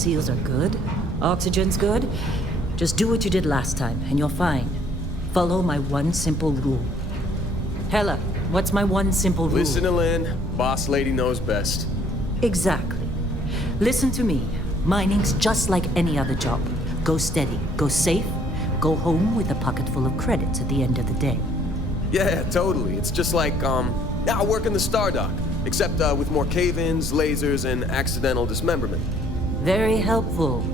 seals are good, oxygen's good, just do what you did last time, and you're fine. Follow my one simple rule. Hella, what's my one simple rule? Listen to Lynn. Boss lady knows best. Exactly. Listen to me. Mining's just like any other job. Go steady, go safe, go home with a pocket full of credits at the end of the day. Yeah, totally. It's just like, I work in the Star Dock, except with more cave-ins, lasers, and accidental dismemberment. Very helpful.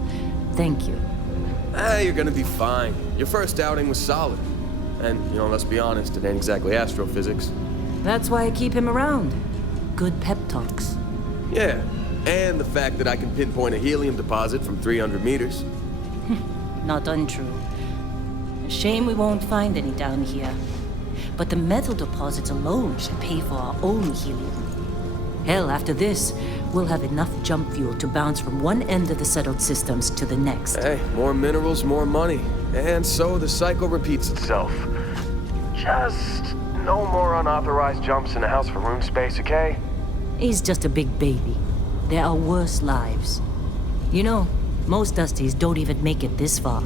Thank you. You're gonna be fine. Your first outing was solid. And, let's be honest, it ain't exactly astrophysics. That's why I keep him around. Good pep talks. Yeah, and the fact that I can pinpoint a helium deposit from 300 meters. Not untrue. A shame we won't find any down here. But the metal deposits alone should pay for our own helium. Hell, after this, we'll have enough jump fuel to bounce from one end of the settled systems to the next. Hey, more minerals, more money. And so the cycle repeats itself. Just no more unauthorized jumps in the house for room space, okay? He's just a big baby. There are worse lives. You know, most Dusties don't even make it this far.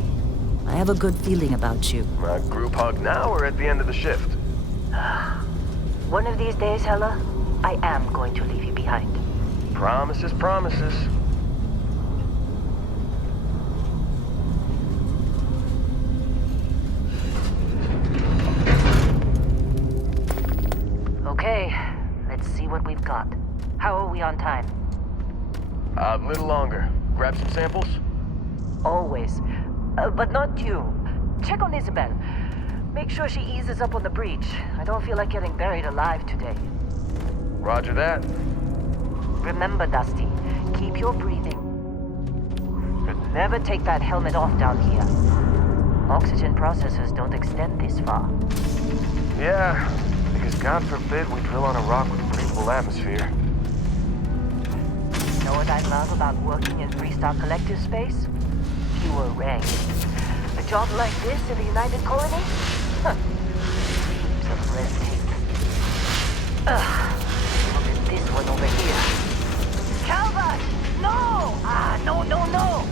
I have a good feeling about you. Group hug now or at the end of the shift? One of these days, Hella, I am going to leave you behind. Promises, promises. Okay, let's see what we've got. How are we on time? A little longer. Grab some samples? Always. But not you. Check on Isabel. Make sure she eases up on the breach. I don't feel like getting buried alive today. Roger that. Remember, Dusty, keep your breathing. Never take that helmet off down here. Oxygen processors don't extend this far. Yeah, because God forbid we drill on a rock with a breathable atmosphere. Know what I love about working in Freestar Collective space? Fewer ranks. A job like this in the United Colony? Huh. Heaps of red tape. Look at this one over here. Calvert! No! No!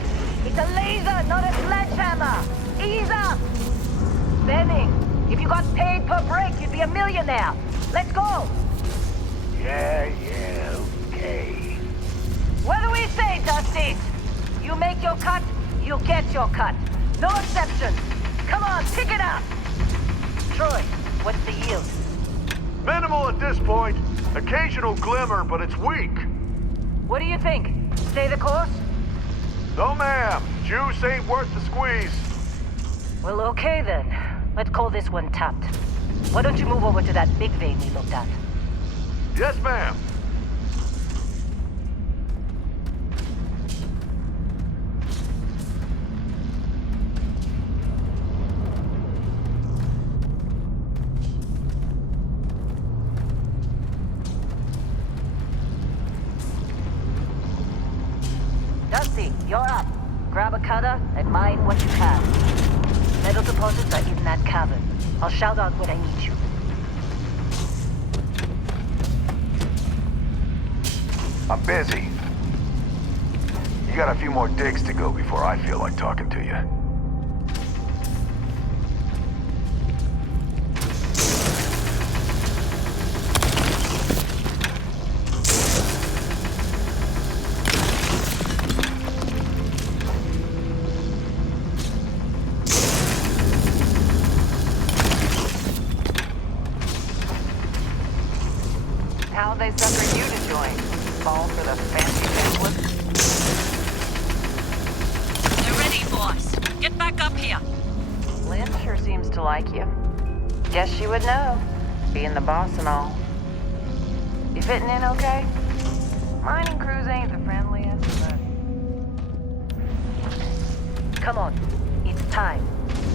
It's a laser, not a sledgehammer! Ease up! Benning, if you got paid per break, you'd be a millionaire. Let's go! Yeah, okay. What do we say, Dusty? You make your cut, you get your cut. No exceptions. Come on, pick it up. Troy, what's the yield? Minimal at this point. Occasional glimmer, but it's weak. What do you think? Stay the course? No, ma'am. Juice ain't worth the squeeze. Well, okay then. Let's call this one tapped. Why don't you move over to that big vein we looked at? Yes, ma'am. Dusty, you're up. Grab a cutter and mine what you can. Metal deposits are in that cavern. I'll shout out when I need you. I'm busy. You got a few more digs to go before I feel like talking to you. How they suckered you to join? Fall for the fancy banquet? They're ready, boss. Get back up here. Lynn sure seems to like you. Guess she would know, being the boss and all. You fitting in okay? Mining crews ain't the friendliest, but... Come on, it's time.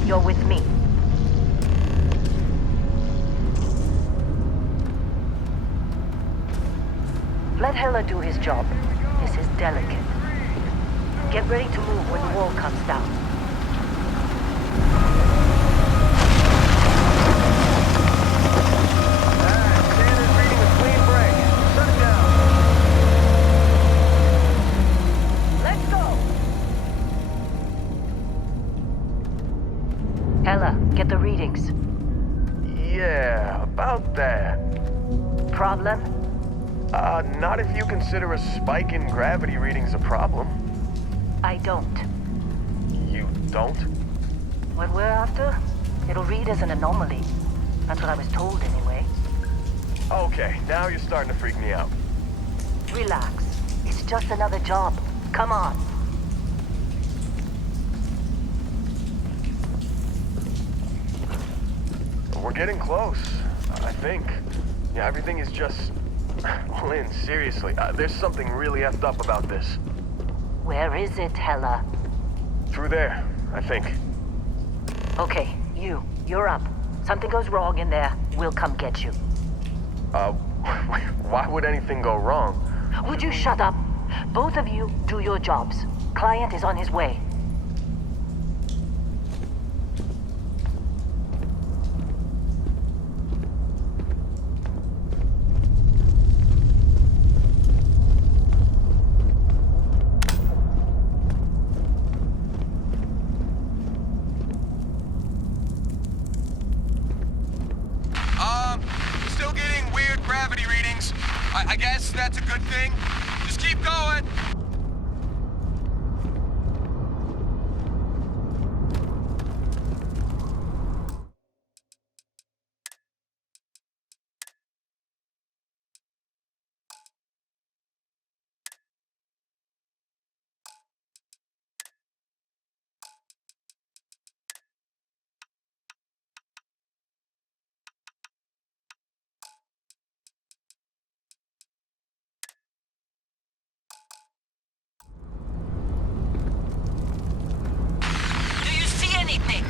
You're with me. Let Hella do his job. This is delicate. Get ready to move when the wall comes down. Standard reading a clean break. Shut it down. Let's go! Ella, get the readings. Yeah, about that. Problem? Not if you consider a spike in gravity readings a problem. I don't. You don't? What we're after? It'll read as an anomaly. That's what I was told anyway. Okay, now you're starting to freak me out. Relax. It's just another job. Come on. We're getting close, I think. Yeah, everything is just... Lynn, seriously, there's something really effed up about this. Where is it, Hella? Through there, I think. Okay, you're up. Something goes wrong in there, we'll come get you. Why would anything go wrong? Would you shut up? Both of you do your jobs. Client is on his way. Still getting weird gravity readings. I guess that's a good thing. Just keep going. Do you see anything?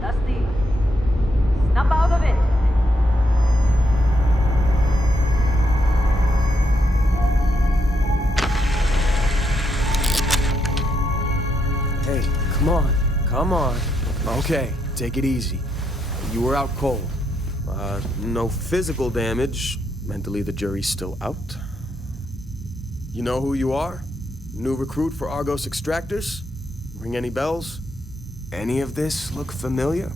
Dusty, snap out of it. Hey, come on. Come on. Okay, take it easy. You were out cold. No physical damage. Mentally, the jury's still out. You know who you are? New recruit for Argos Extractors? Ring any bells? Any of this look familiar?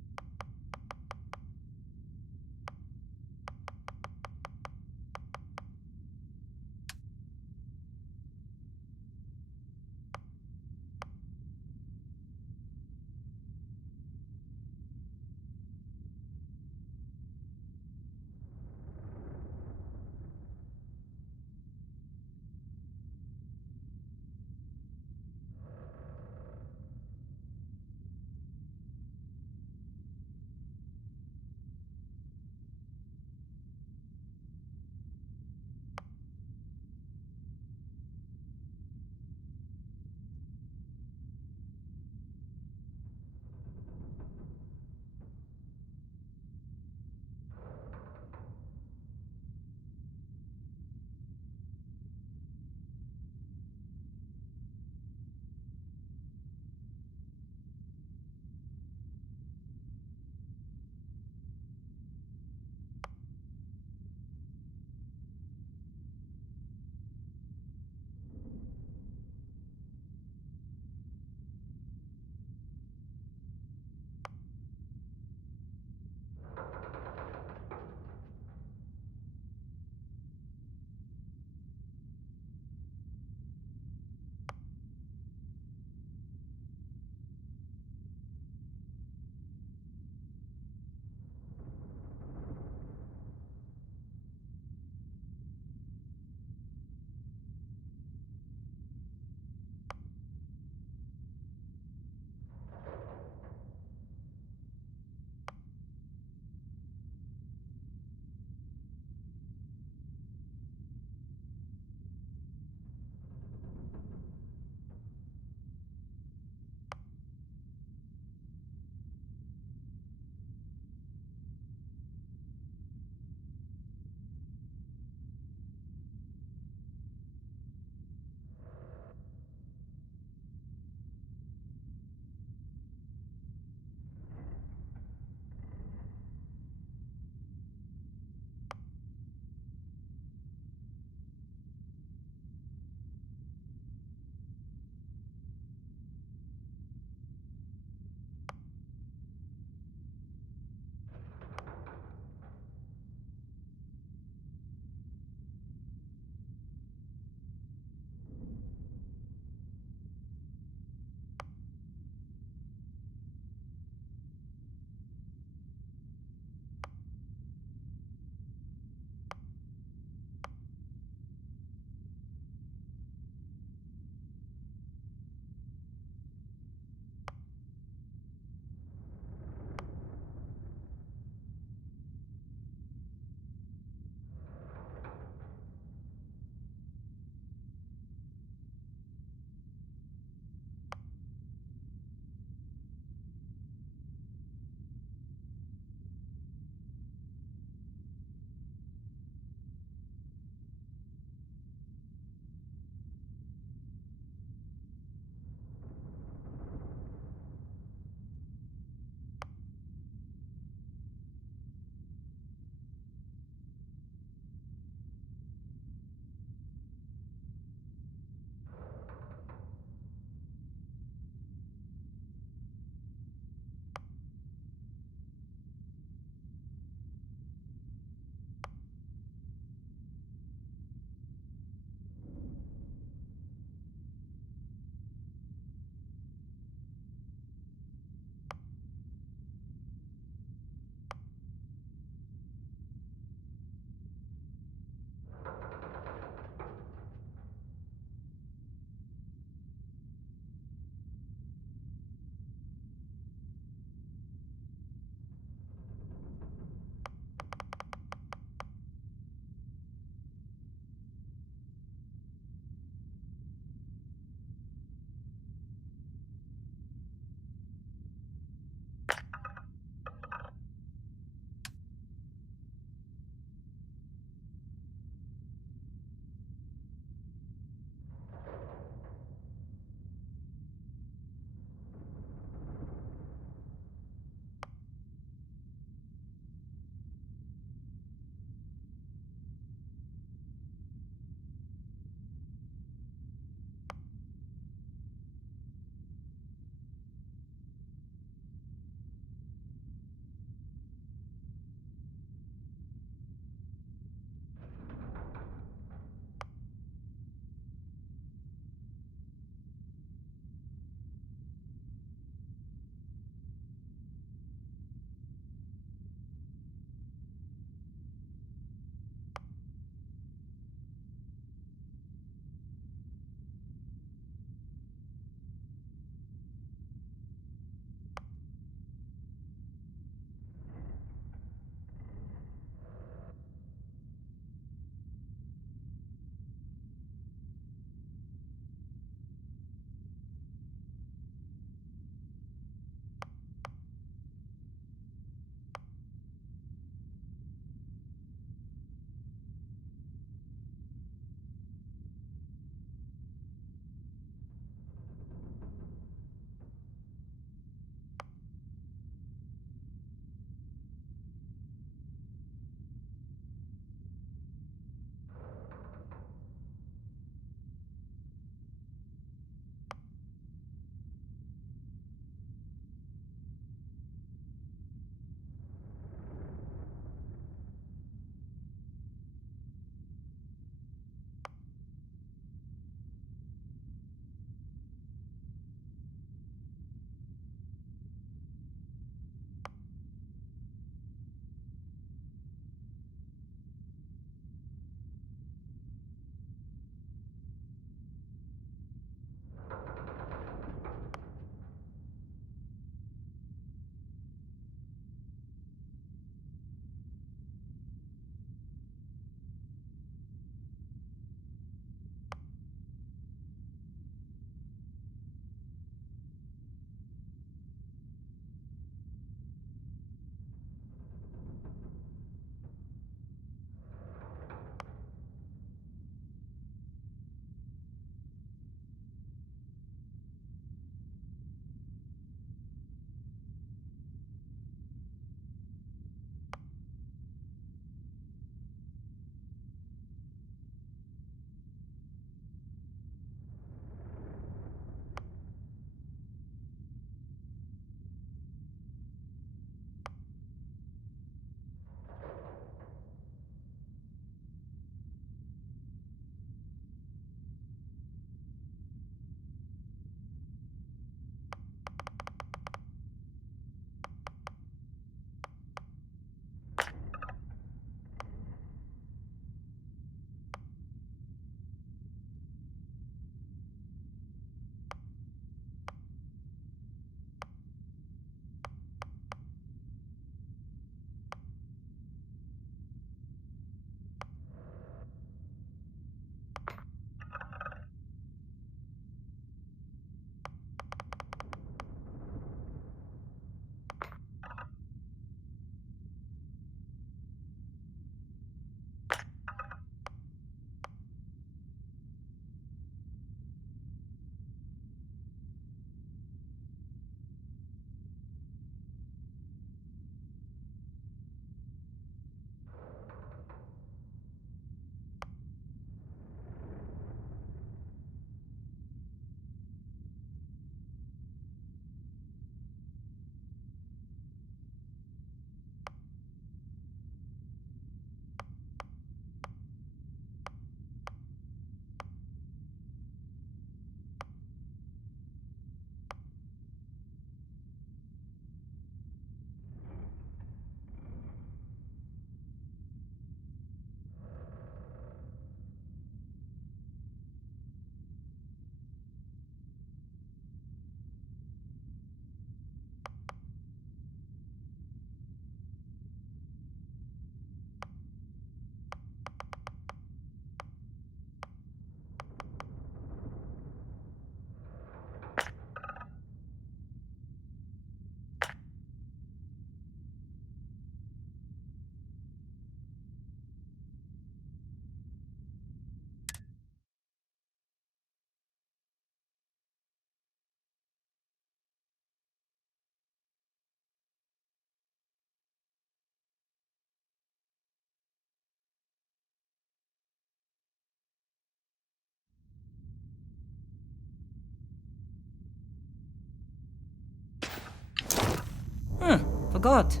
forgot.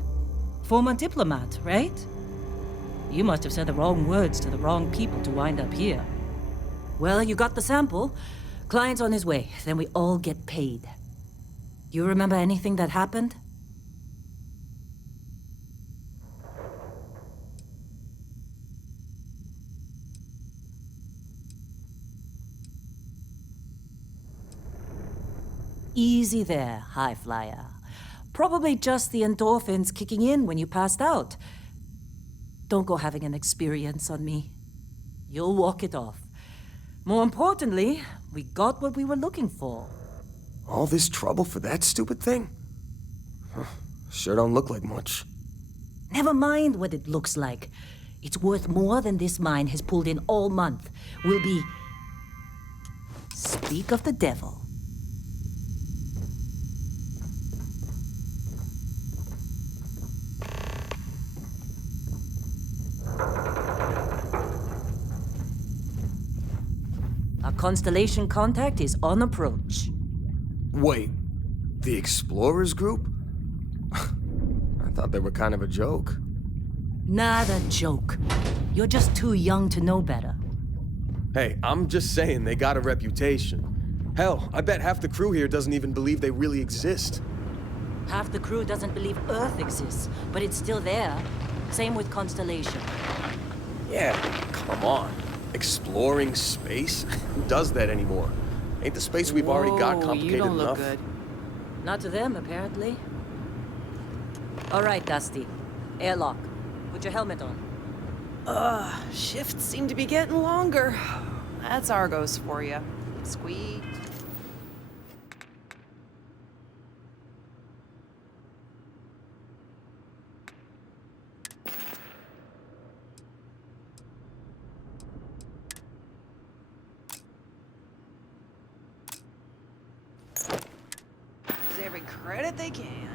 Former diplomat, right? You must have said the wrong words to the wrong people to wind up here. Well, you got the sample. Client's on his way, then we all get paid. You remember anything that happened? Easy there, high flyer. Probably just the endorphins kicking in when you passed out. Don't go having an experience on me. You'll walk it off. More importantly, we got what we were looking for. All this trouble for that stupid thing? Huh, sure don't look like much. Never mind what it looks like. It's worth more than this mine has pulled in all month. We'll be... Speak of the devil. Our constellation contact is on approach. Wait, the Explorers group? I thought they were kind of a joke. Not a joke. You're just too young to know better. Hey, I'm just saying they got a reputation. Hell, I bet half the crew here doesn't even believe they really exist. Half the crew doesn't believe Earth exists, but it's still there. Same with Constellation. Yeah, come on. Exploring space? Who does that anymore? Ain't the space we've already got complicated you don't enough? look good. Not to them, apparently. All right, Dusty. Airlock. Put your helmet on. Shifts seem to be getting longer. That's Argos for you. Squeak. Every credit they can.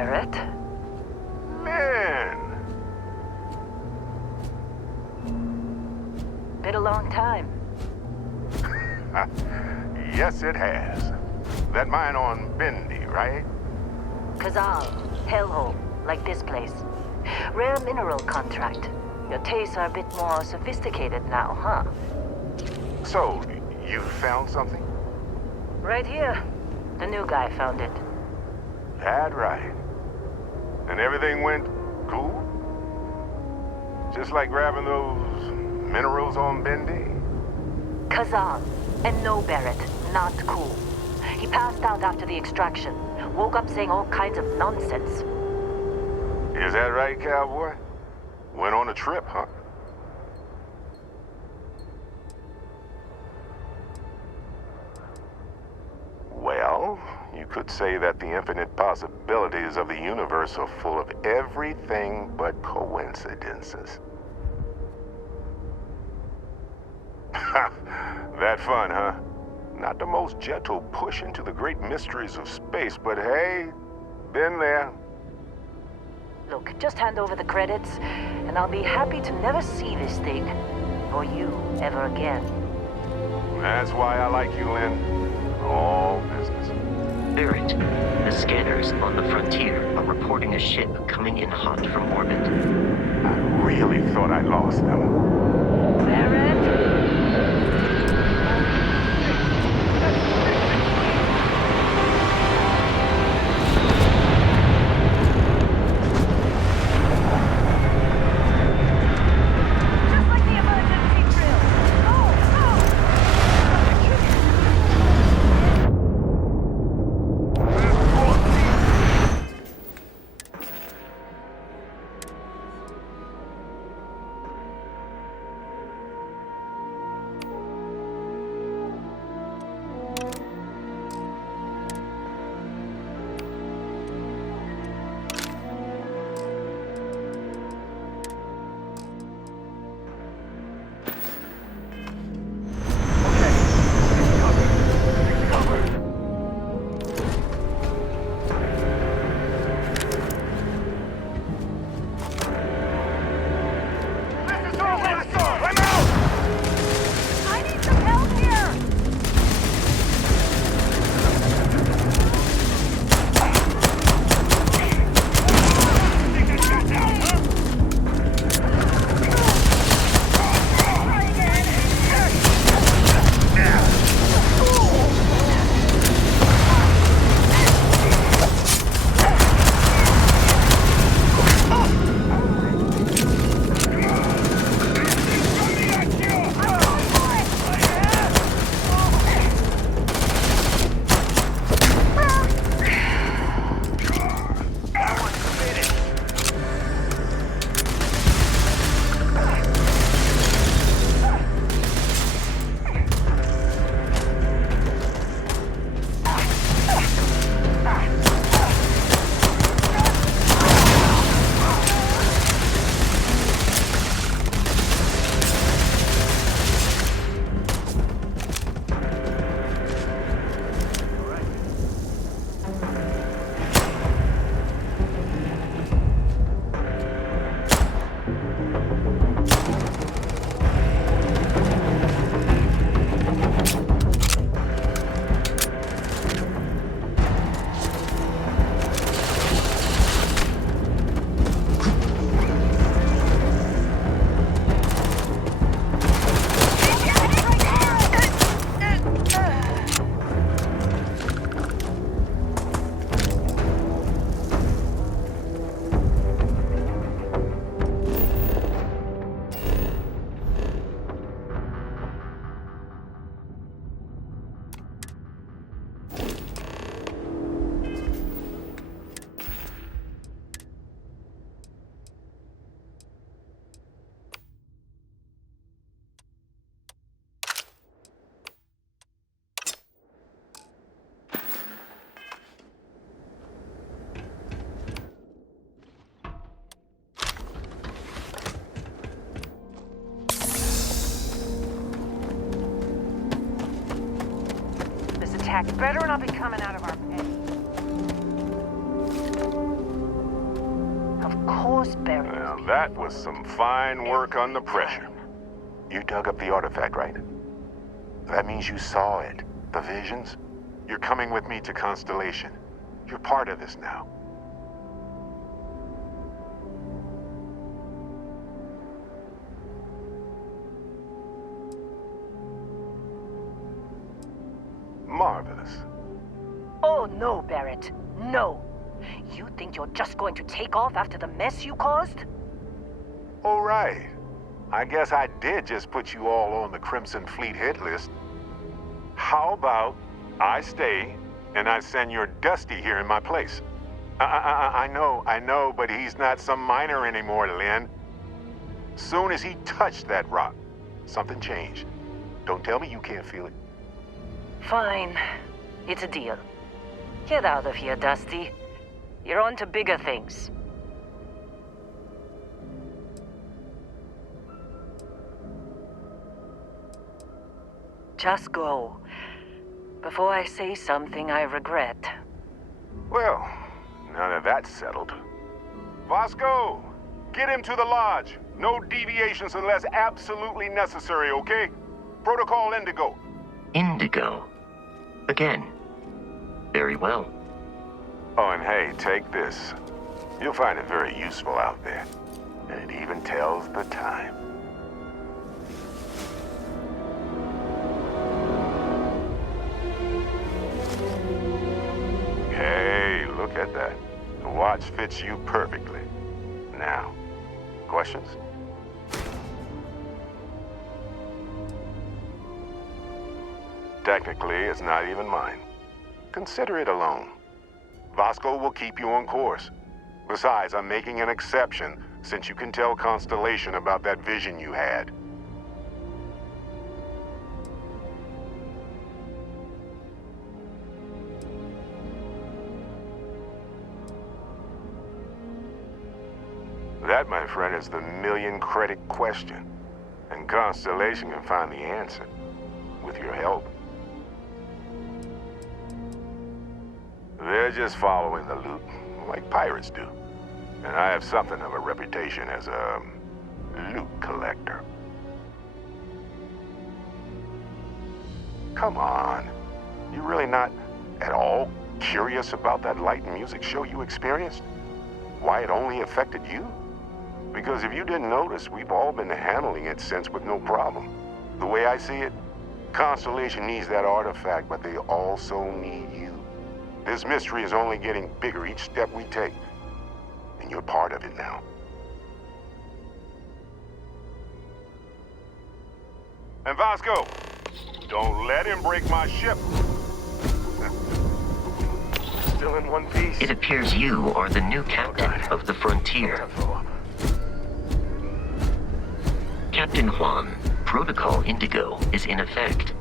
Barrett? Man! Been a long time. Yes, it has. That mine on Bendy, right? Kazal, hellhole, like this place. Rare mineral contract. Your tastes are a bit more sophisticated now, huh? So, you found something? Right here. The new guy found it. That right. And everything went cool? Just like grabbing those minerals on Bendy? Kazal, and no Barrett, not cool. He passed out after the extraction. Woke up saying all kinds of nonsense. Is that right, cowboy? Went on a trip, huh? Well, you could say that the infinite possibilities of the universe are full of everything but coincidences. That fun, huh? Not the most gentle push into the great mysteries of space, but hey, been there. Look, just hand over the credits, and I'll be happy to never see this thing, or you, ever again. That's why I like you, Lynn. All business. Barrett, the scanners on the frontier are reporting a ship coming in hot from orbit. I really thought I lost them. Barrett? Better not be coming out of our pay. course, Barrett. Now, that was some fine work under pressure. You dug up the artifact, right? That means you saw it. The visions? You're coming with me to Constellation. You're part of this now. Marvelous. Oh, no, Barrett. No. You think you're just going to take off after the mess you caused? All right. I guess I did just put you all on the Crimson Fleet hit list. How about I stay and I send your Dusty here in my place? I know, but he's not some miner anymore, Lynn. Soon as he touched that rock, something changed. Don't tell me you can't feel it. Fine. It's a deal. Get out of here, Dusty. You're on to bigger things. Just go. Before I say something I regret. Well, now that that's settled. Vasco, get him to the lodge. No deviations unless absolutely necessary, okay? Protocol Indigo. Indigo. Again. Very well. Oh, and hey, take this. You'll find it very useful out there. And it even tells the time. Hey, look at that. The watch fits you perfectly. Now, questions? Technically, it's not even mine. Consider it a loan. Vasco will keep you on course. Besides, I'm making an exception since you can tell Constellation about that vision you had. That, my friend, is the million-credit question. And Constellation can find the answer. With your help. They're just following the loot, like pirates do. And I have something of a reputation as a loot collector. Come on. You really not at all curious about that light and music show you experienced? Why it only affected you? Because if you didn't notice, we've all been handling it since with no problem. The way I see it, Constellation needs that artifact, but they also need you. This mystery is only getting bigger each step we take. And you're part of it now. And Vasco, don't let him break my ship. Still in one piece. It appears you are the new captain of the Frontier. Captain Juan, Protocol Indigo is in effect.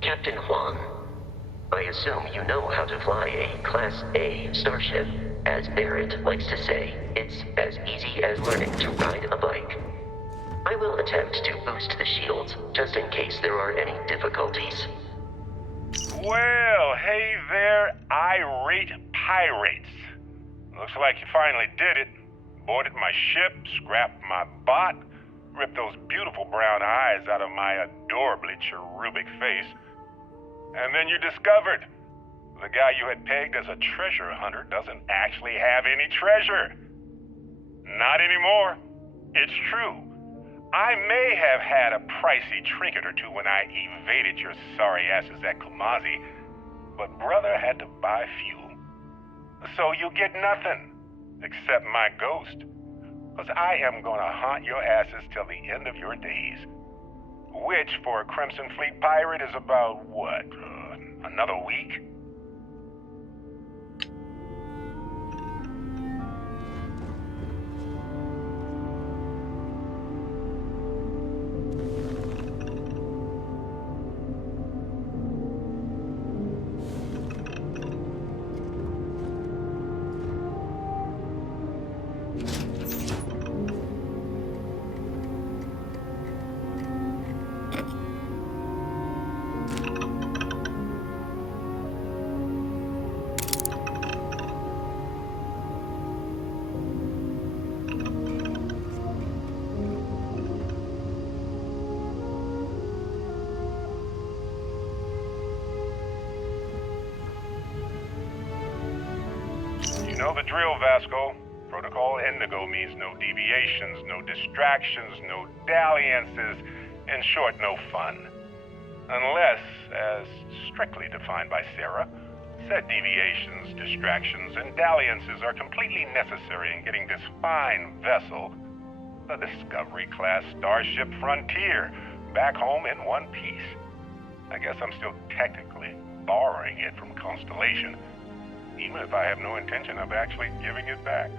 Captain Juan, I assume you know how to fly a Class A starship. As Barrett likes to say, it's as easy as learning to ride a bike. I will attempt to boost the shields, just in case there are any difficulties. Well, hey there, irate pirates. Looks like you finally did it. Boarded my ship, scrapped my bot, ripped those beautiful brown eyes out of my adorably cherubic face. And then you discovered the guy you had pegged as a treasure hunter doesn't actually have any treasure. Not anymore. It's true. I may have had a pricey trinket or two when I evaded your sorry asses at Kumazi, but brother had to buy fuel. So you get nothing, except my ghost. Because I am gonna haunt your asses till the end of your days. Which, for a Crimson Fleet pirate, is about, what, another week? You know the drill, Vasco. Protocol Indigo means no deviations, no distractions, no dalliances, in short, no fun. Unless, as strictly defined by Sarah, said deviations, distractions, and dalliances are completely necessary in getting this fine vessel, the Discovery-class Starship Frontier, back home in one piece. I guess I'm still technically borrowing it from Constellation, even if I have no intention of actually giving it back.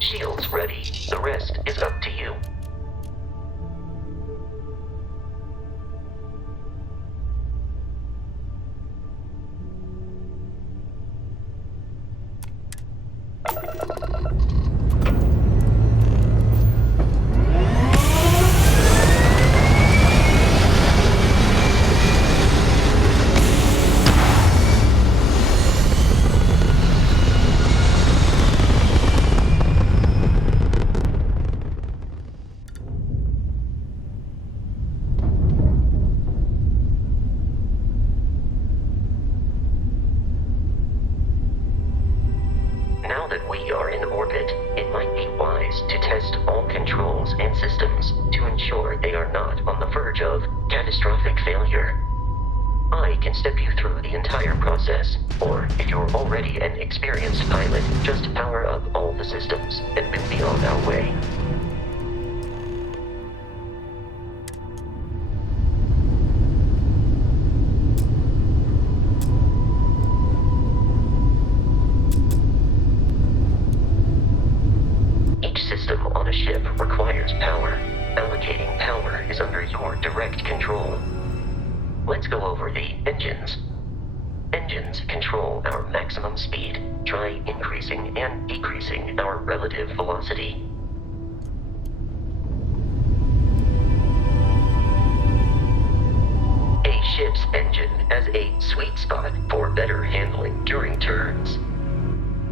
Shields ready. The rest is up to you. Now that we are in orbit, it might be wise to test all controls and systems to ensure they are not on the verge of catastrophic failure. I can step you through the entire process, or if you're already an experienced pilot, just power up all the systems and we'll be on our way. On a ship requires power. Allocating power is under your direct control. Let's go over the engines. Engines control our maximum speed. Try increasing and decreasing our relative velocity. A ship's engine has a sweet spot for better handling during turns.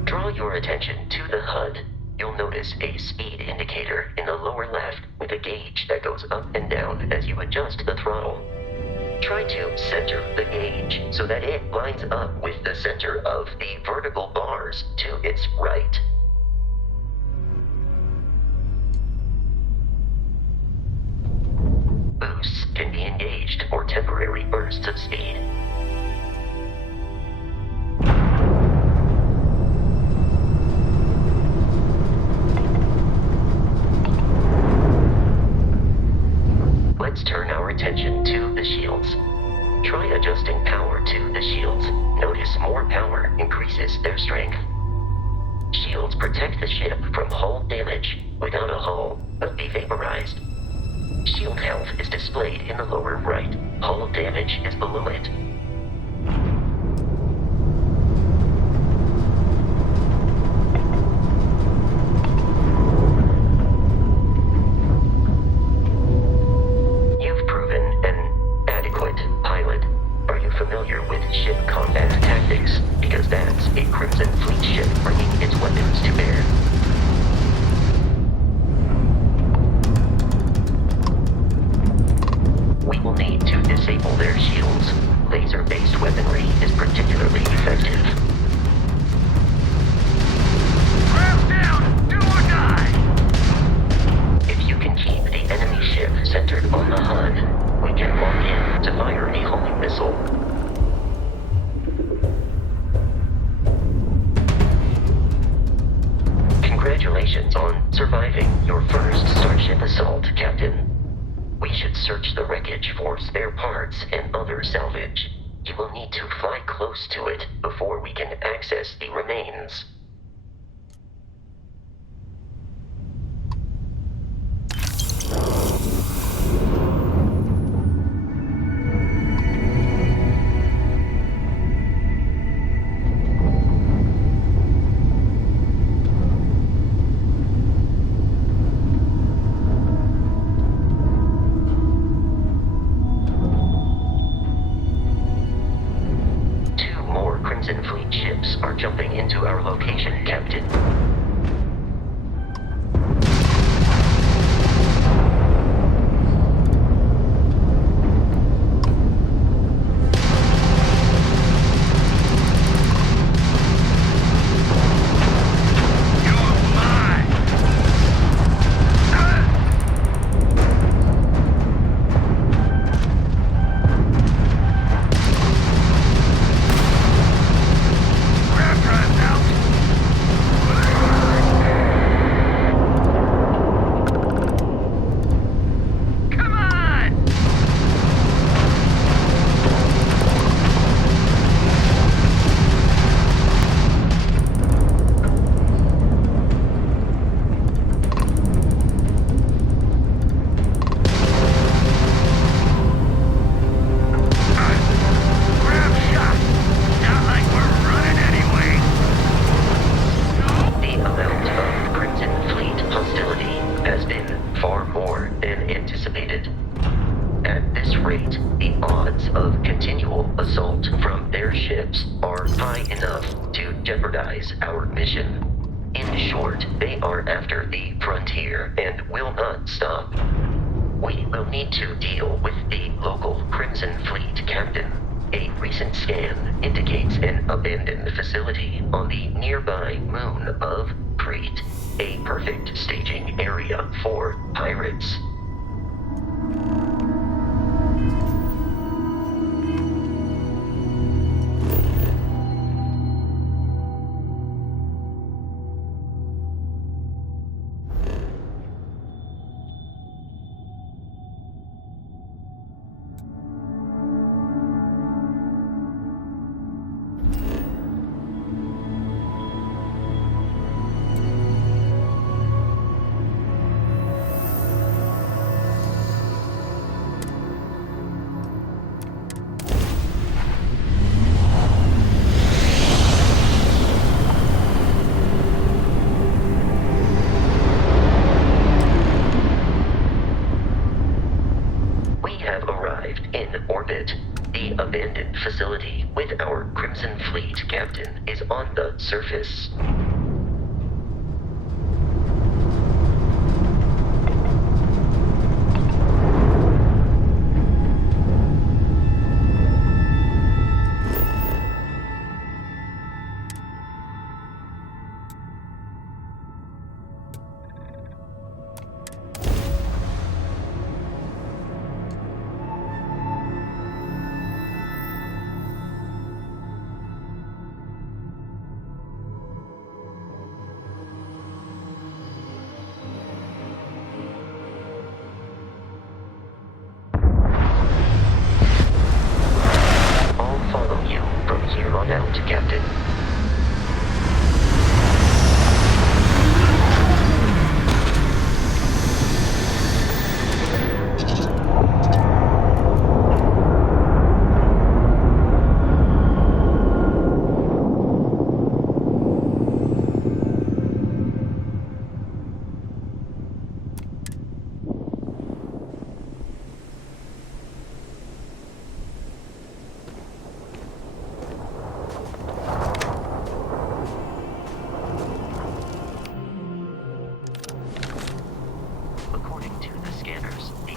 Draw your attention to the HUD. You'll notice a speed indicator in the lower left with a gauge that goes up and down as you adjust the throttle. Try to center the gauge so that it lines up with the center of the vertical bars to its right. Boosts can be engaged for temporary bursts of speed. Let's turn our attention to the shields. Try adjusting power to the shields. Notice more power increases their strength. Shields protect the ship from hull damage. Without a hull, will be vaporized. Shield health is displayed in the lower right. Hull damage is below it. bridge for spare parts and other salvage. You will need to fly close to it before we can access the remains. Crimson Fleet ships are jumping into our location, Captain. Our mission. In short, they are after the frontier and will not stop. We will need to deal with the local Crimson Fleet captain. A recent scan indicates an abandoned facility on the nearby moon of Crete, a perfect staging area for pirates. The abandoned facility with our Crimson Fleet captain is on the surface. Out, Captain.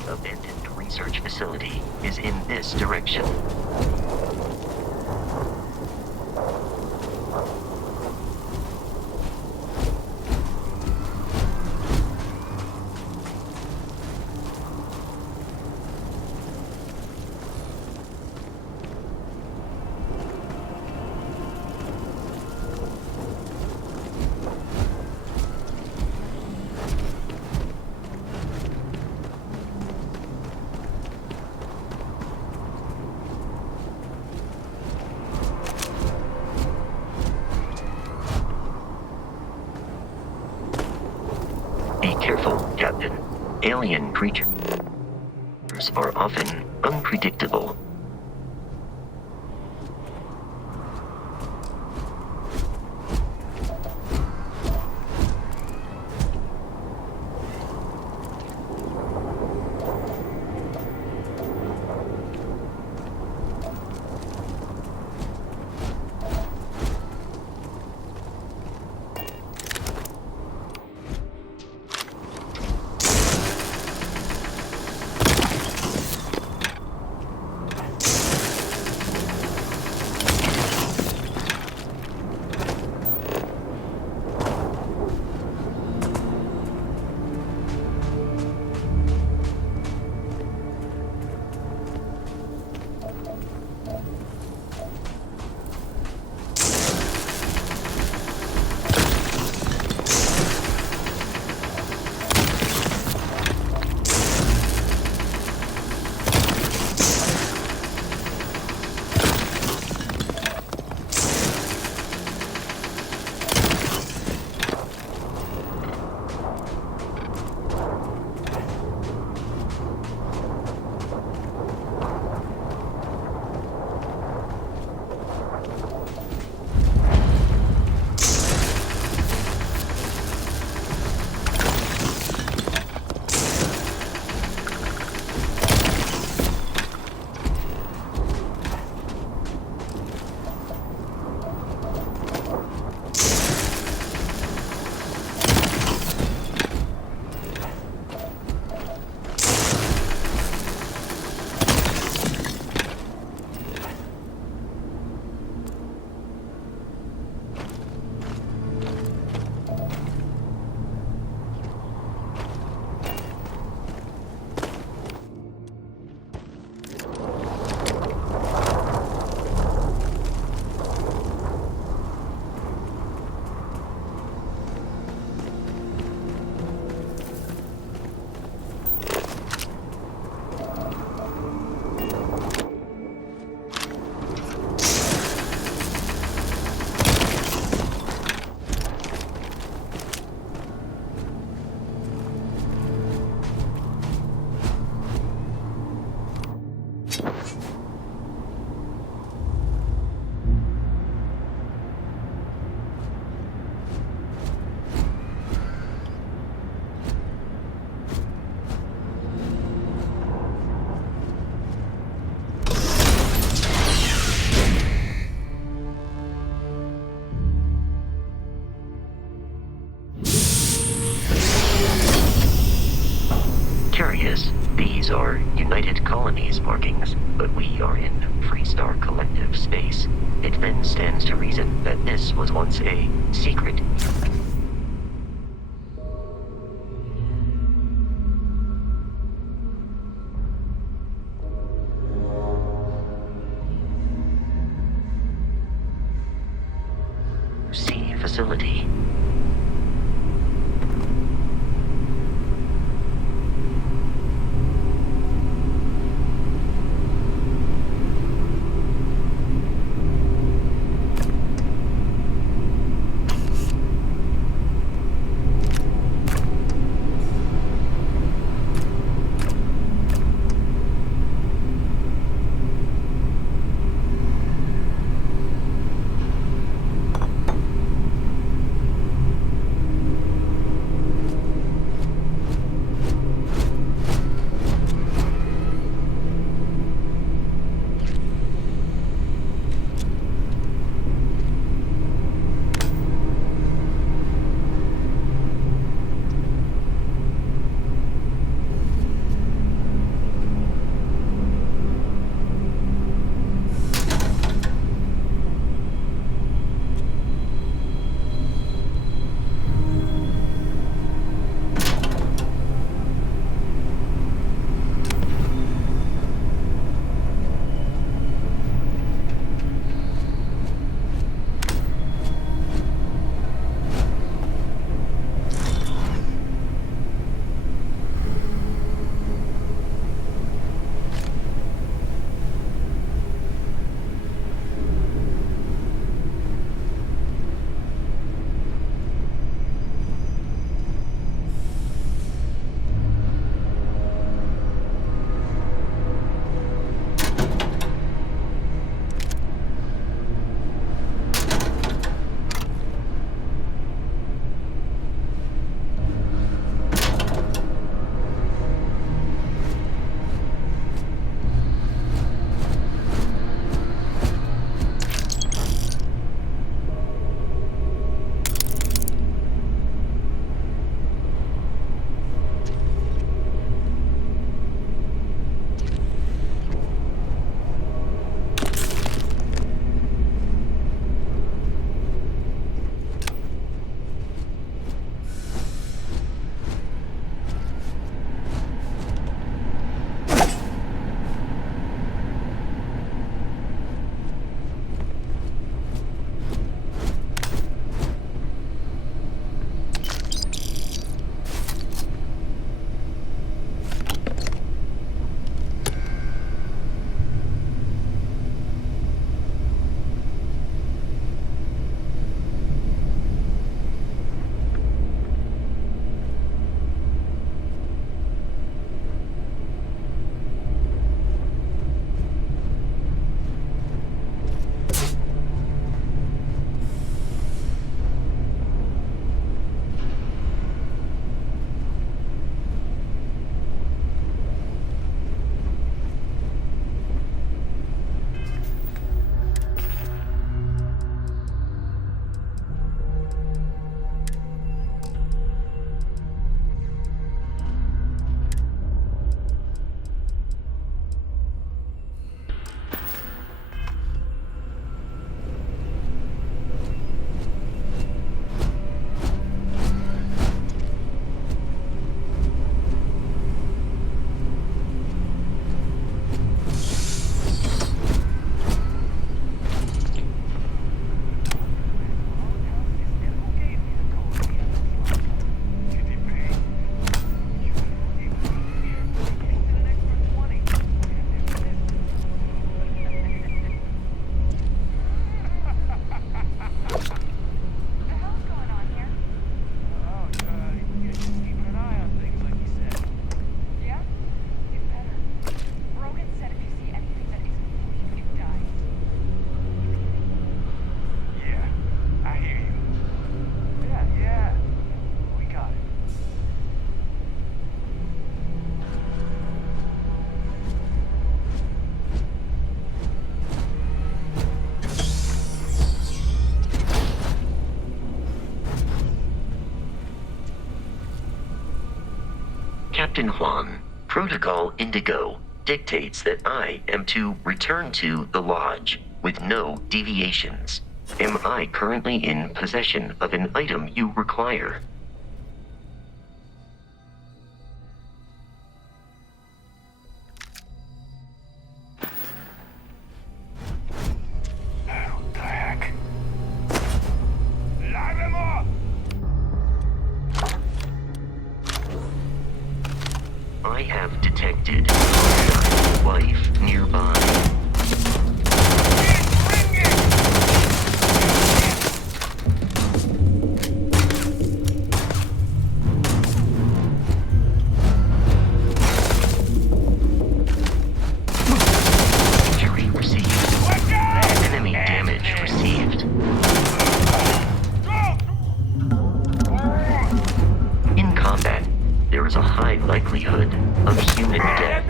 Abandoned research facility is in this direction. careful, Captain. Alien creatures are often unpredictable. These are United Colonies markings, but we are in Freestar Collective space. It then stands to reason that this was once a secret. C facility. Captain Juan, Protocol Indigo dictates that I am to return to the Lodge with no deviations. Am I currently in possession of an item you require? What the heck? Lavez-moi! I have detected a life nearby. Injury received. Enemy damage received. In combat, there is a high likelihood of human death.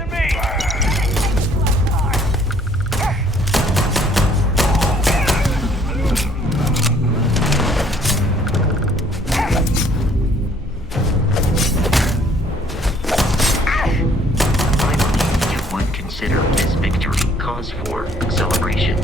I believe you would consider this victory cause for celebration.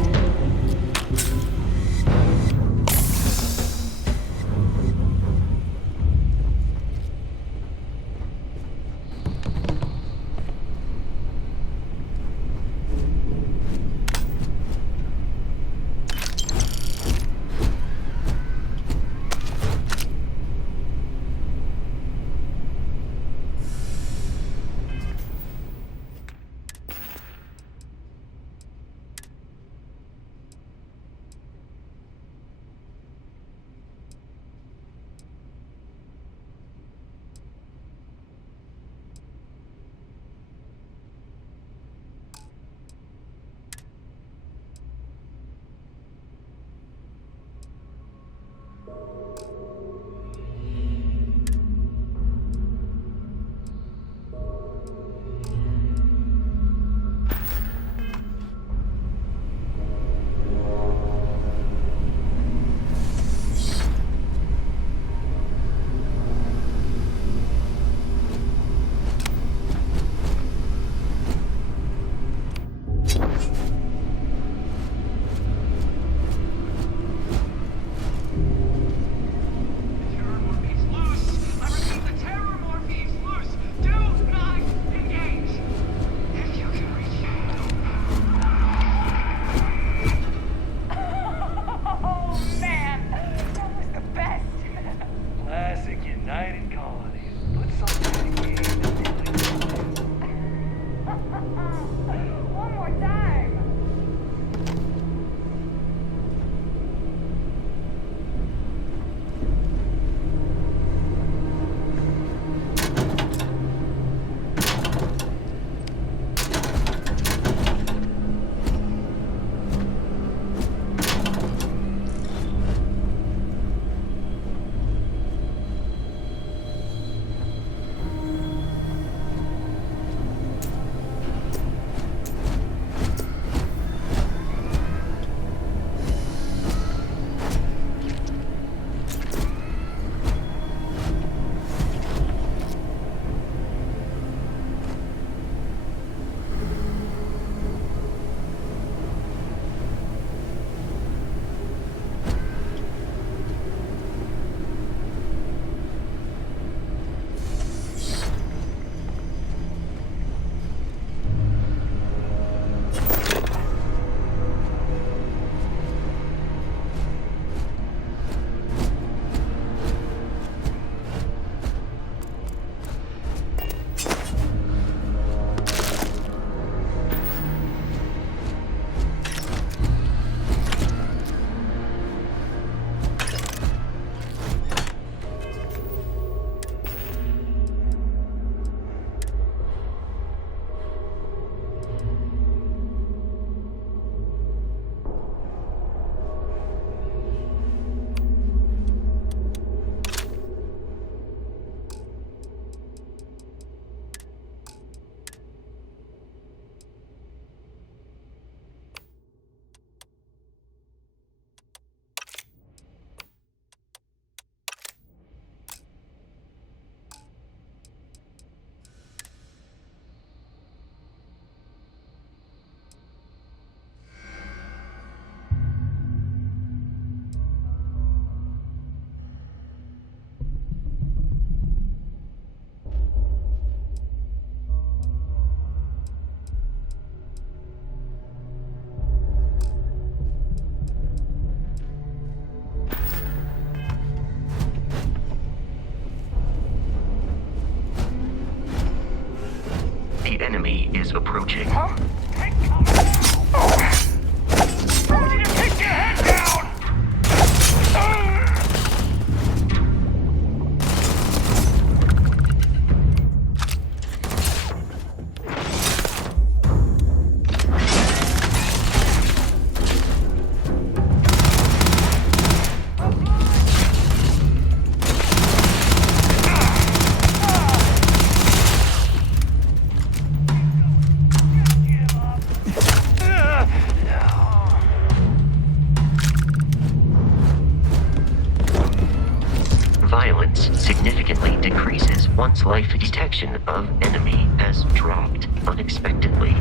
enemy is approaching. Huh? Take cover! I want you to take your head down! Violence significantly decreases once life detection of enemy has dropped unexpectedly.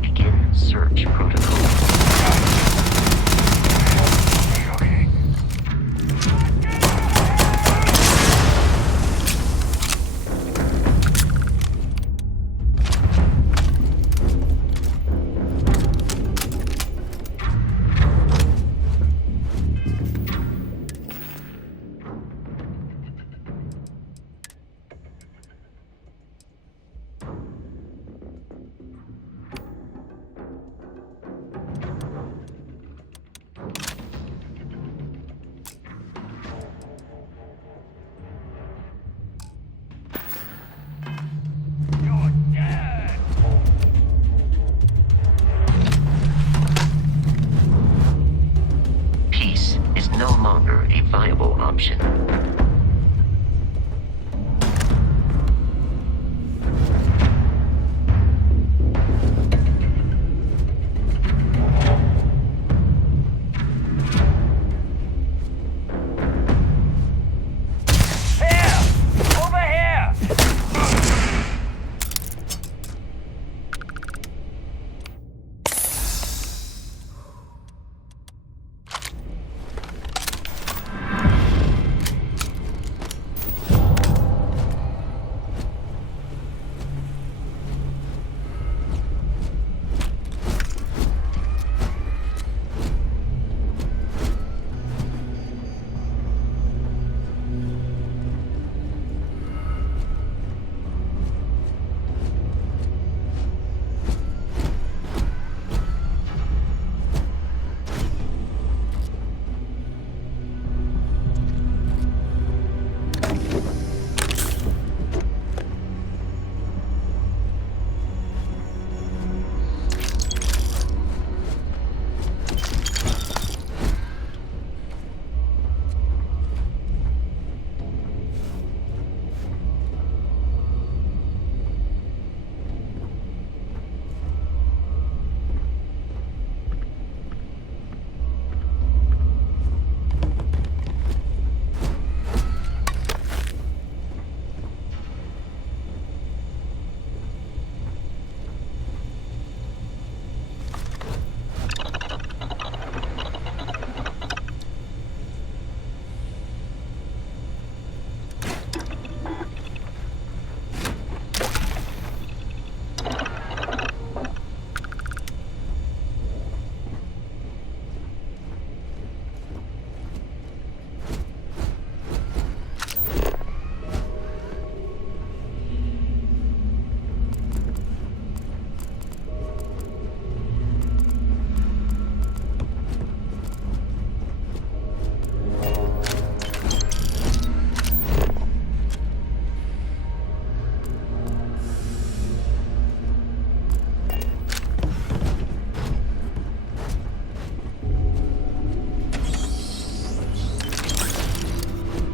Begin search protocol. Okay. You're dead! Peace is no longer a viable option. Here! Over here!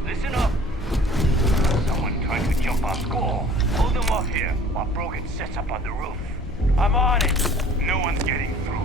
Listen up! Someone tried to jump our school. Hold them off here while Brogan sets up on the roof. I'm on it! No one's getting through.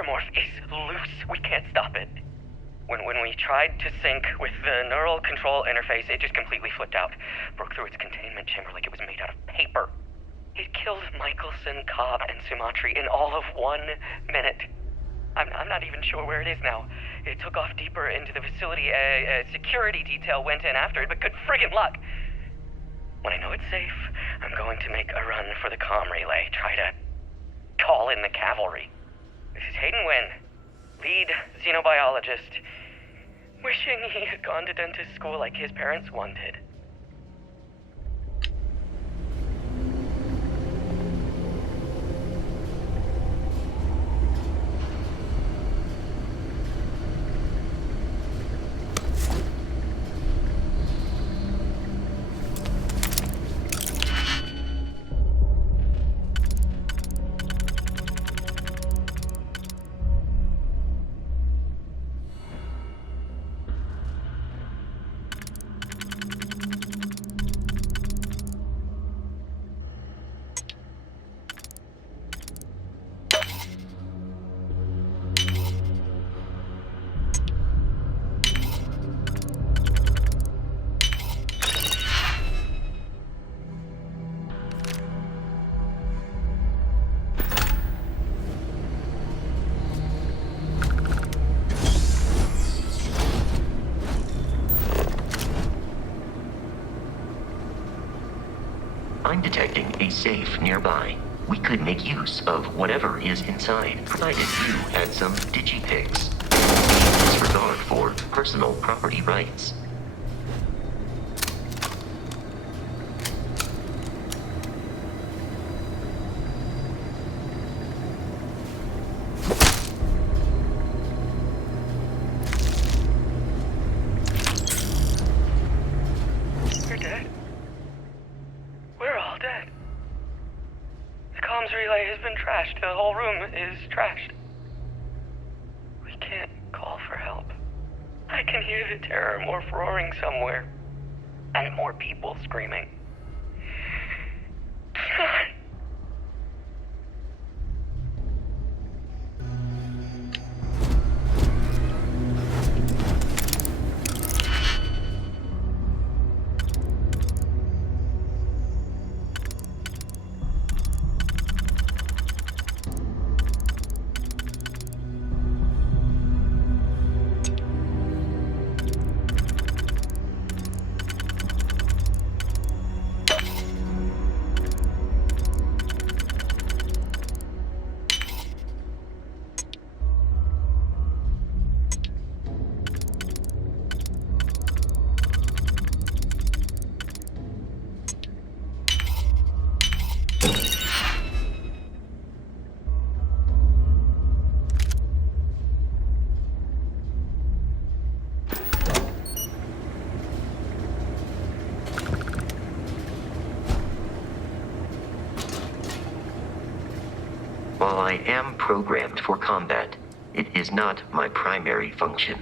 terramorph is loose. We can't stop it. When we tried to sync with the neural control interface, it just completely flipped out. Broke through its containment chamber like it was made out of paper. It killed Michelson, Cobb, and Sumatri in all of 1 minute. I'm not even sure where it is now. It took off deeper into the facility. A security detail went in after it, but good friggin' luck. When I know it's safe, I'm going to make a run for the comm relay. Try to call in the cavalry. This is Hayden Wynn, lead xenobiologist. Wishing he had gone to dentist school like his parents wanted. I'm detecting a safe nearby. We could make use of whatever is inside, provided you had some digipics. Disregard for personal property rights. You're dead. We're all dead. The comms relay has been trashed. The whole room is trashed. We can't call for help. I can hear the terramorph roaring somewhere. And more people screaming. While I am programmed for combat, it is not my primary function.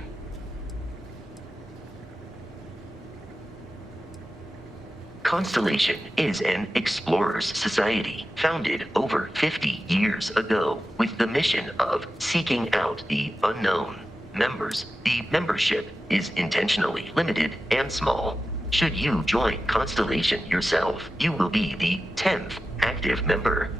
Constellation is an explorers society founded over 50 years ago with the mission of seeking out the unknown. Members, the membership is intentionally limited and small. Should you join Constellation yourself, you will be the 10th active member.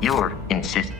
Your insist.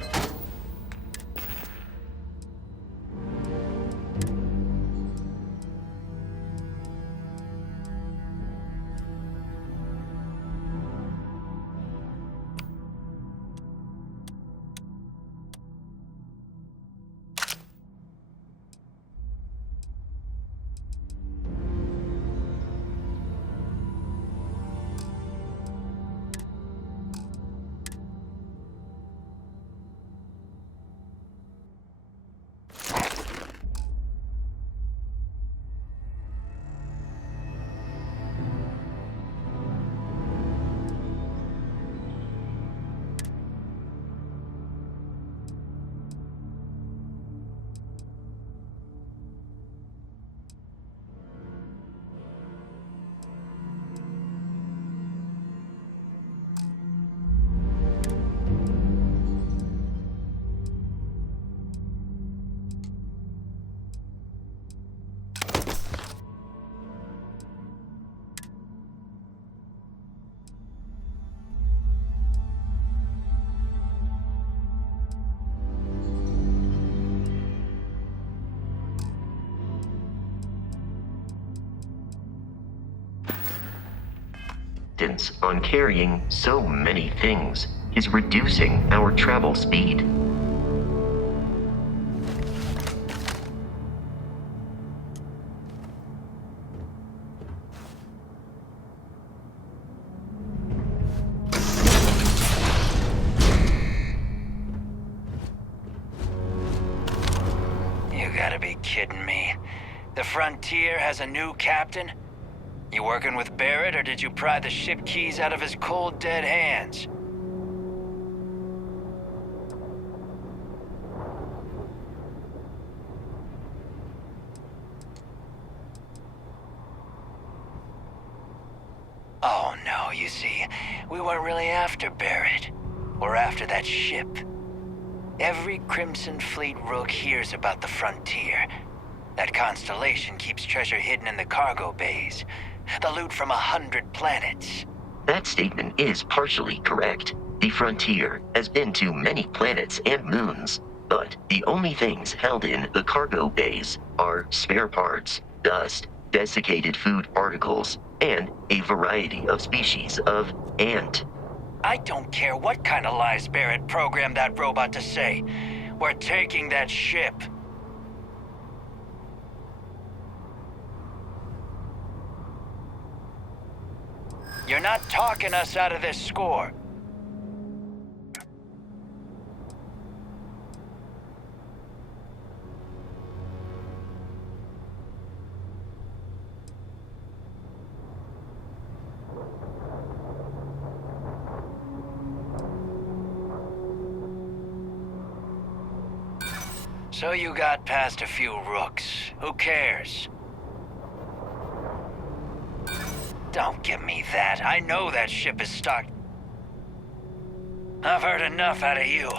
insistence on carrying so many things is reducing our travel speed. You gotta be kidding me. The Frontier has a new captain? You working with Barrett, or did you pry the ship keys out of his cold, dead hands? Oh no, you see, we weren't really after Barrett. We're after that ship. Every Crimson Fleet rook hears about the Frontier. That constellation keeps treasure hidden in the cargo bays. The loot from 100 planets. That statement is partially correct. The Frontier has been to many planets and moons, but the only things held in the cargo bays are spare parts, dust, desiccated food particles, and a variety of species of ant. I don't care what kind of lies Barrett programmed that robot to say. We're taking that ship. You're not talking us out of this score. So you got past a few rooks. Who cares? Don't give me that. I know that ship is stocked. I've heard enough out of you.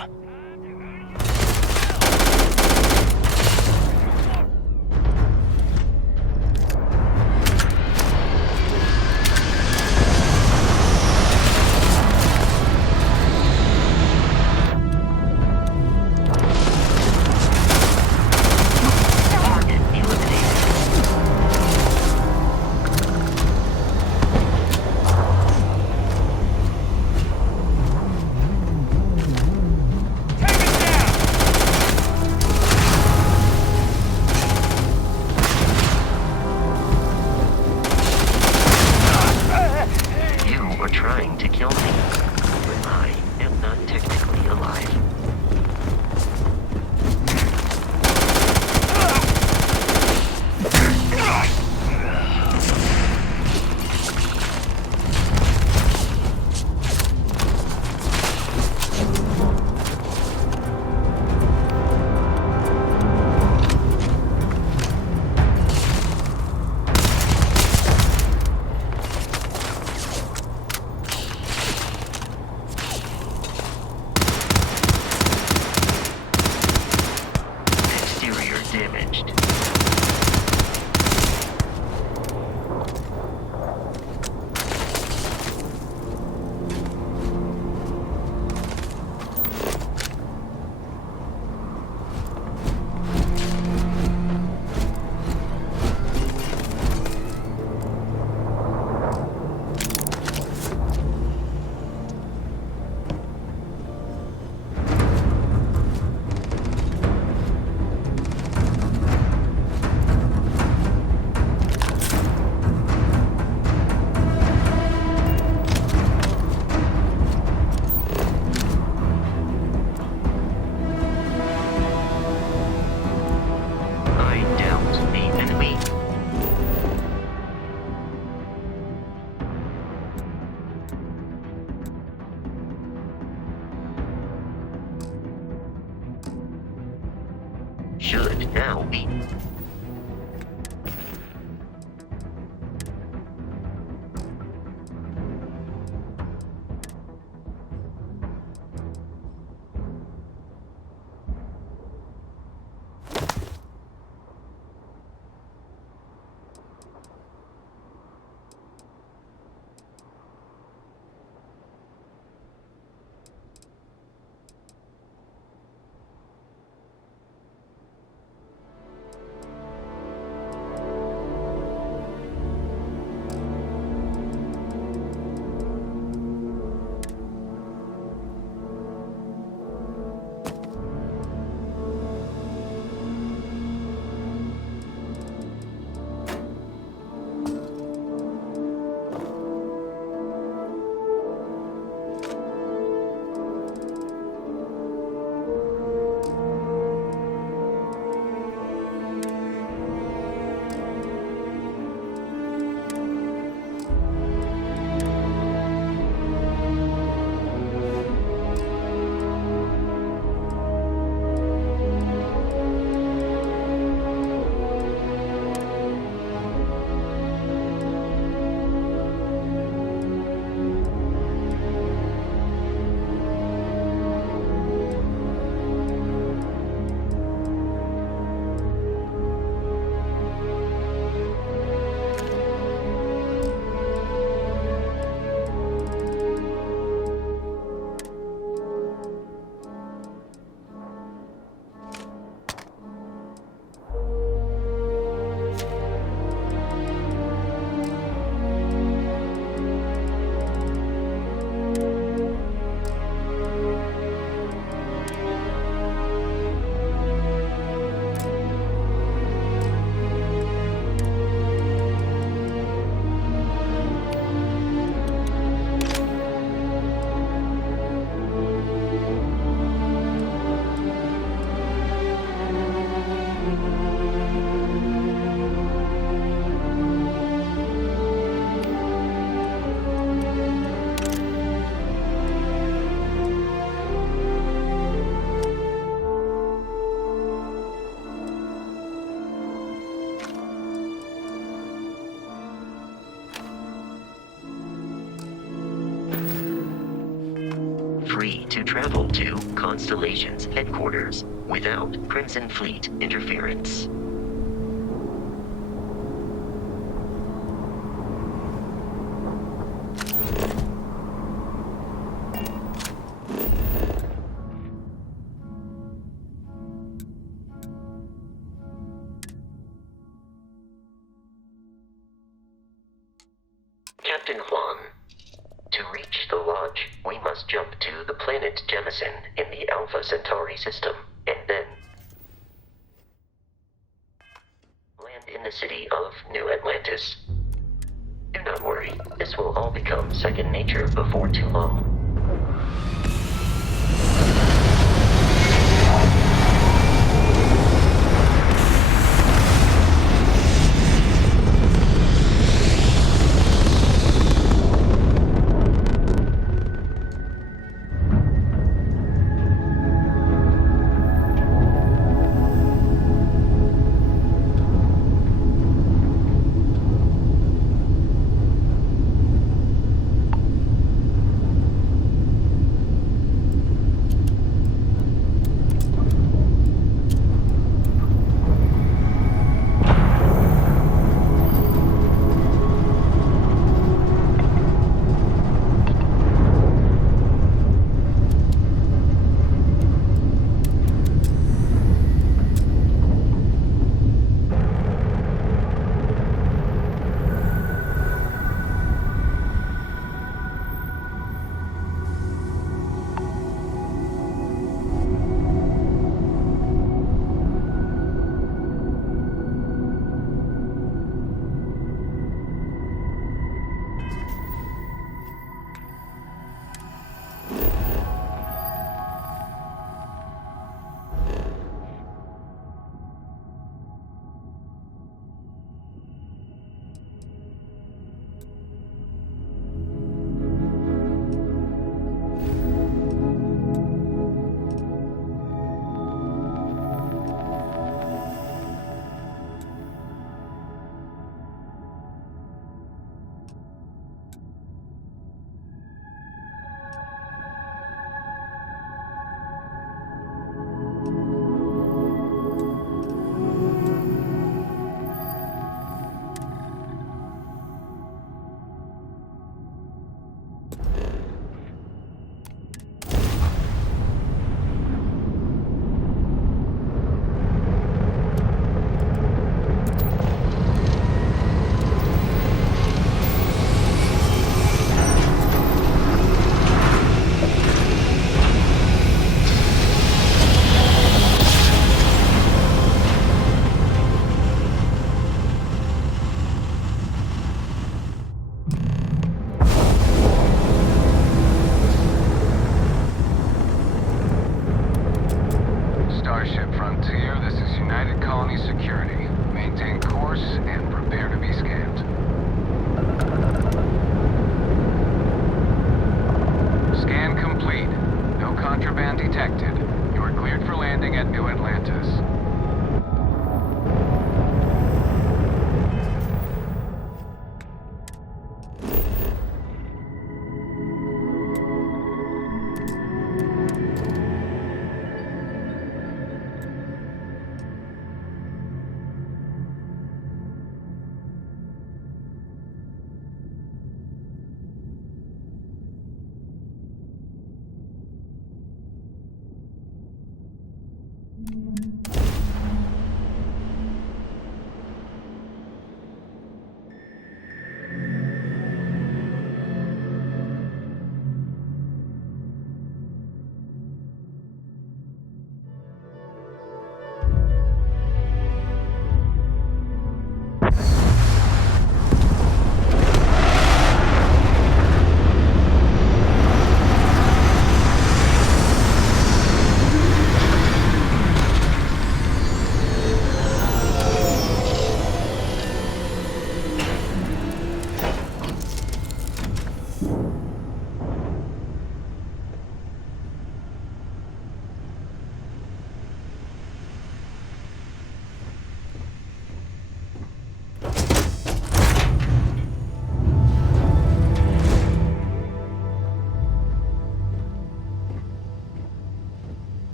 Should now be. free to travel to Constellation's headquarters without Crimson Fleet interference. Captain Huang, to reach the lodge, we must jump to the planet Jemison in the Alpha Centauri system, and then land in the city of New Atlantis. Do not worry, this will all become second nature before too long.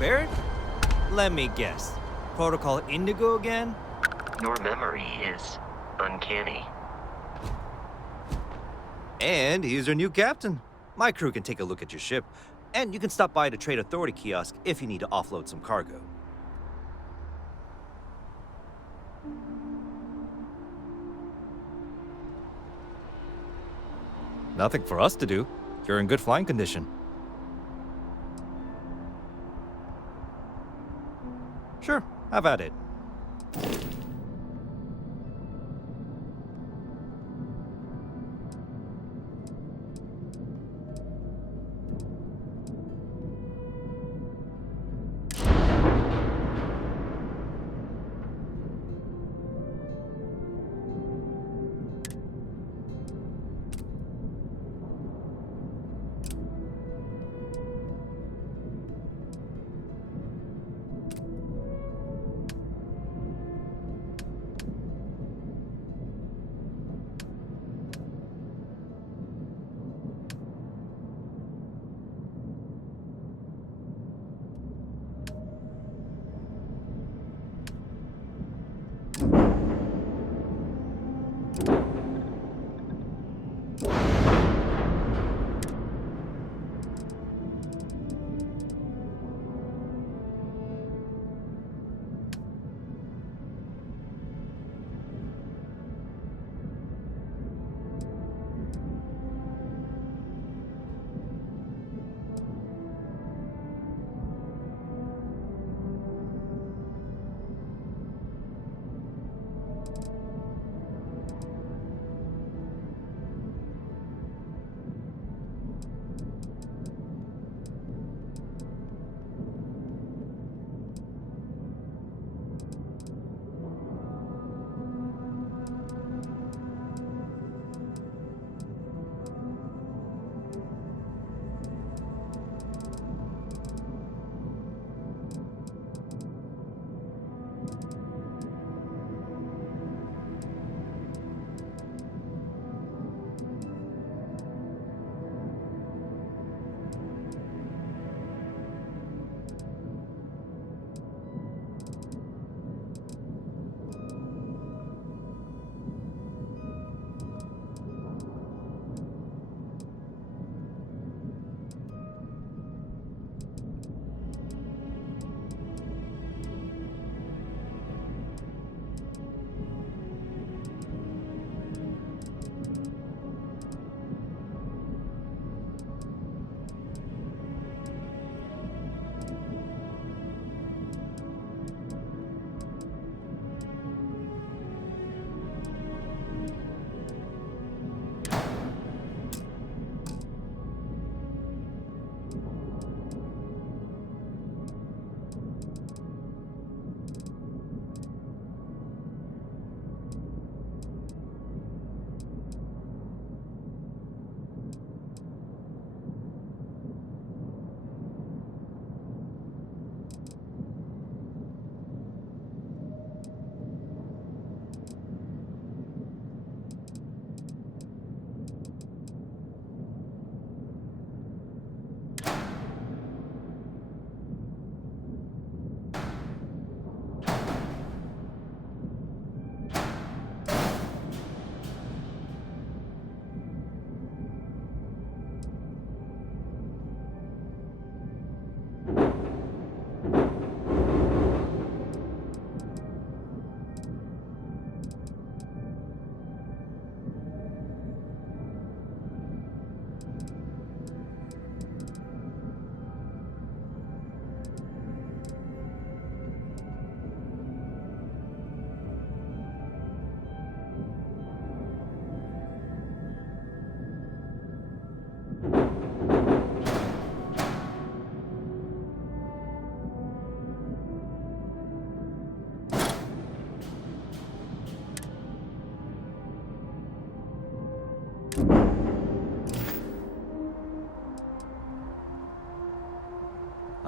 Barrett? Let me guess. Protocol Indigo again? Your memory is uncanny. And he's your new captain. My crew can take a look at your ship, and you can stop by the Trade Authority kiosk if you need to offload some cargo. Nothing for us to do. You're in good flying condition. Sure, have at it.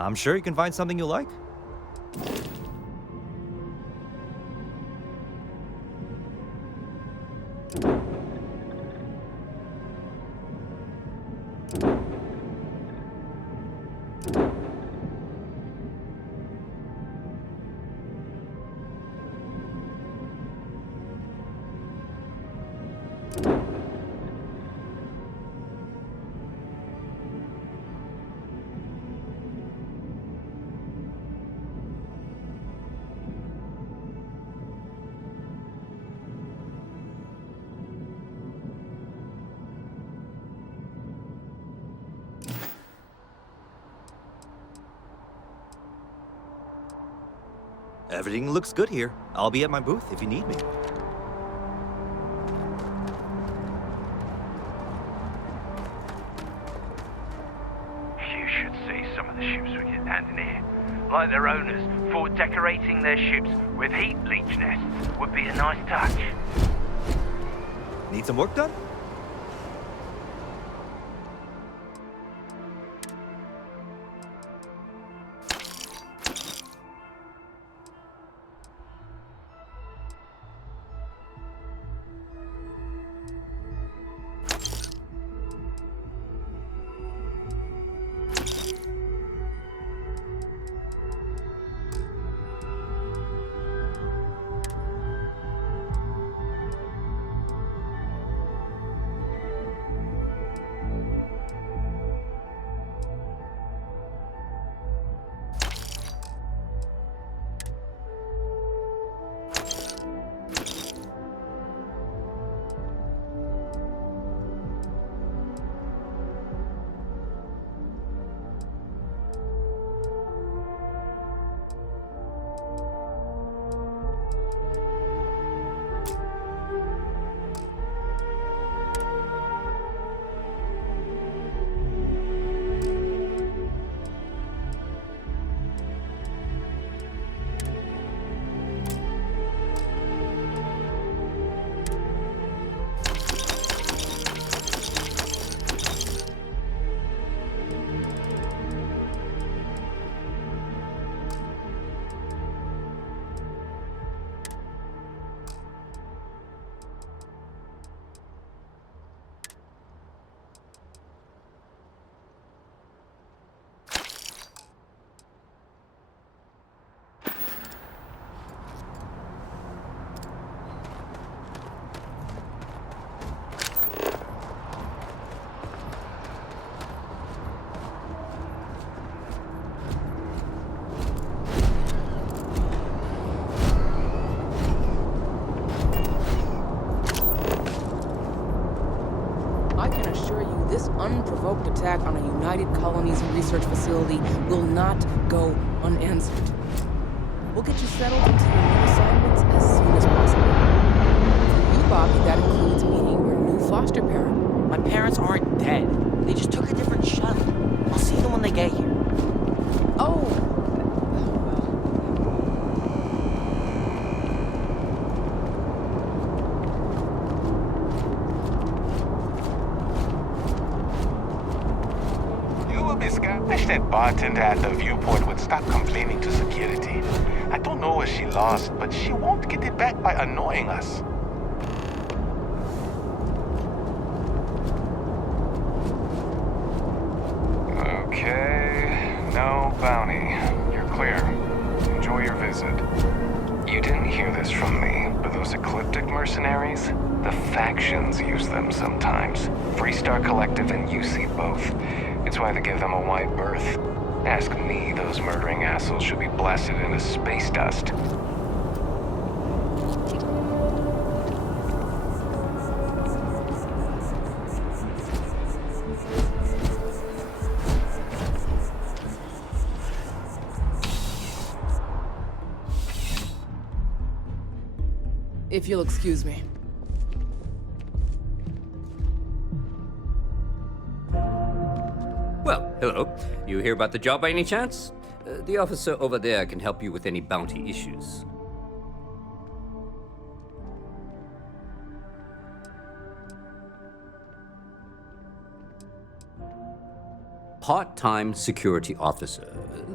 I'm sure you can find something you like. Everything looks good here. I'll be at my booth if you need me. You should see some of the ships we get landing here. Like their owners thought decorating their ships with heat leech nests would be a nice touch. Need some work done? This unprovoked attack on a United Colonies research facility will not go unanswered. We'll get you settled into your new assignments as soon as possible. For you, Bobby, that includes meeting your new foster parent. My parents aren't dead. They just took a different shuttle. I'll see them when they get here. Oh. I wish that bartender at the viewport would stop complaining to security. I don't know what she lost, but she won't get it back by annoying us. Okay, no bounty. You're clear. Enjoy your visit. You didn't hear this from me, but those ecliptic mercenaries, the factions use them sometimes. Freestar Collective and UC both. It's why they give them a wide berth. Ask me, those murdering assholes should be blasted into space dust. If you'll excuse me. Well, hello. You hear about the job by any chance? The officer over there can help you with any bounty issues. Part-time security officer.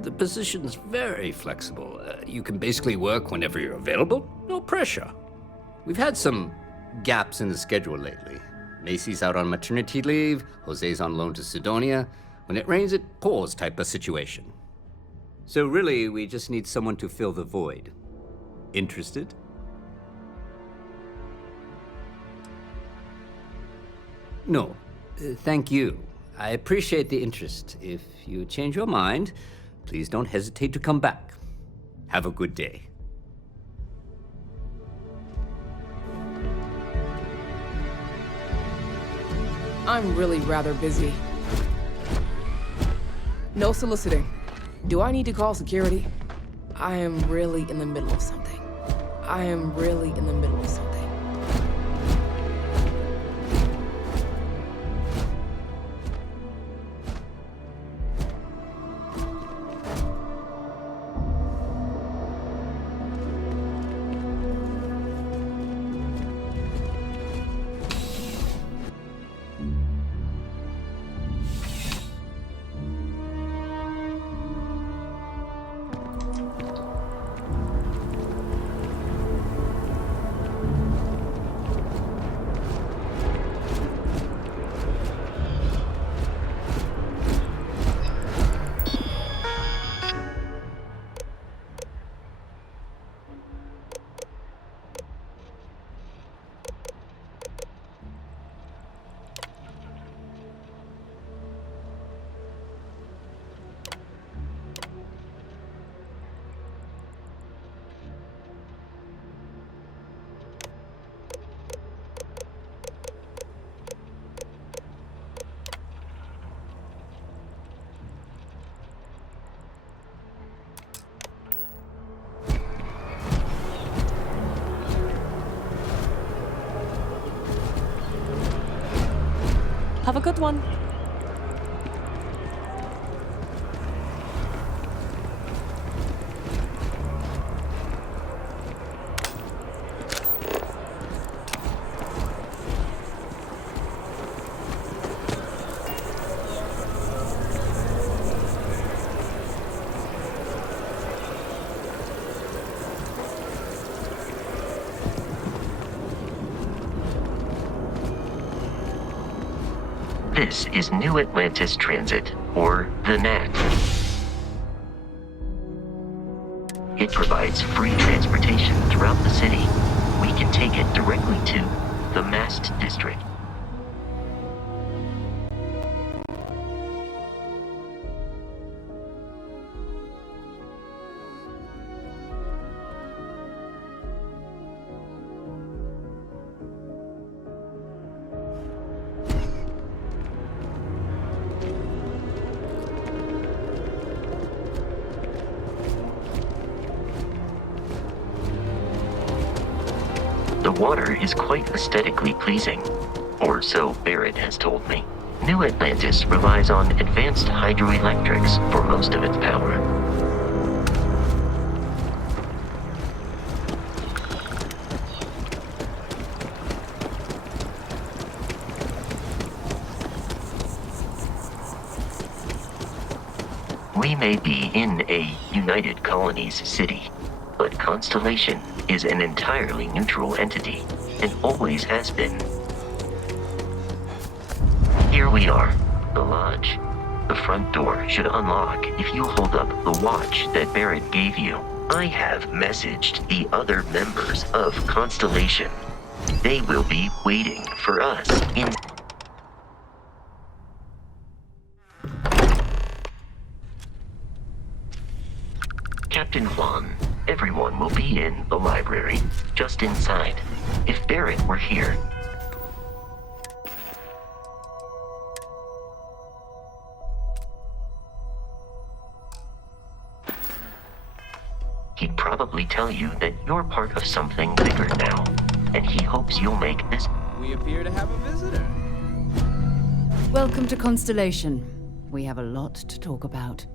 The position's very flexible. You can basically work whenever you're available. No pressure. We've had some gaps in the schedule lately. Macy's out on maternity leave, Jose's on loan to Sidonia. When it rains, it pours type of situation. So really, we just need someone to fill the void. Interested? No. Thank you. I appreciate the interest. If you change your mind, please don't hesitate to come back. Have a good day. I'm really rather busy. No soliciting. Do I need to call security? I am really in the middle of something. I am really in the middle of something. Have a good one. This is New Atlantis Transit, or the NAT. It provides free transportation throughout the city. We can take it directly to the Mast District. The water is quite aesthetically pleasing, or so Barrett has told me. New Atlantis relies on advanced hydroelectrics for most of its power. We may be in a United Colonies city, but Constellation is an entirely neutral entity, and always has been. Here we are, the lodge. The front door should unlock if you hold up the watch that Barrett gave you. I have messaged the other members of Constellation. They will be waiting for us in... Captain Juan, everyone will be in the library, just inside. If Barrett were here... he'd probably tell you that you're part of something bigger now, and he hopes you'll make this... We appear to have a visitor. Welcome to Constellation. We have a lot to talk about.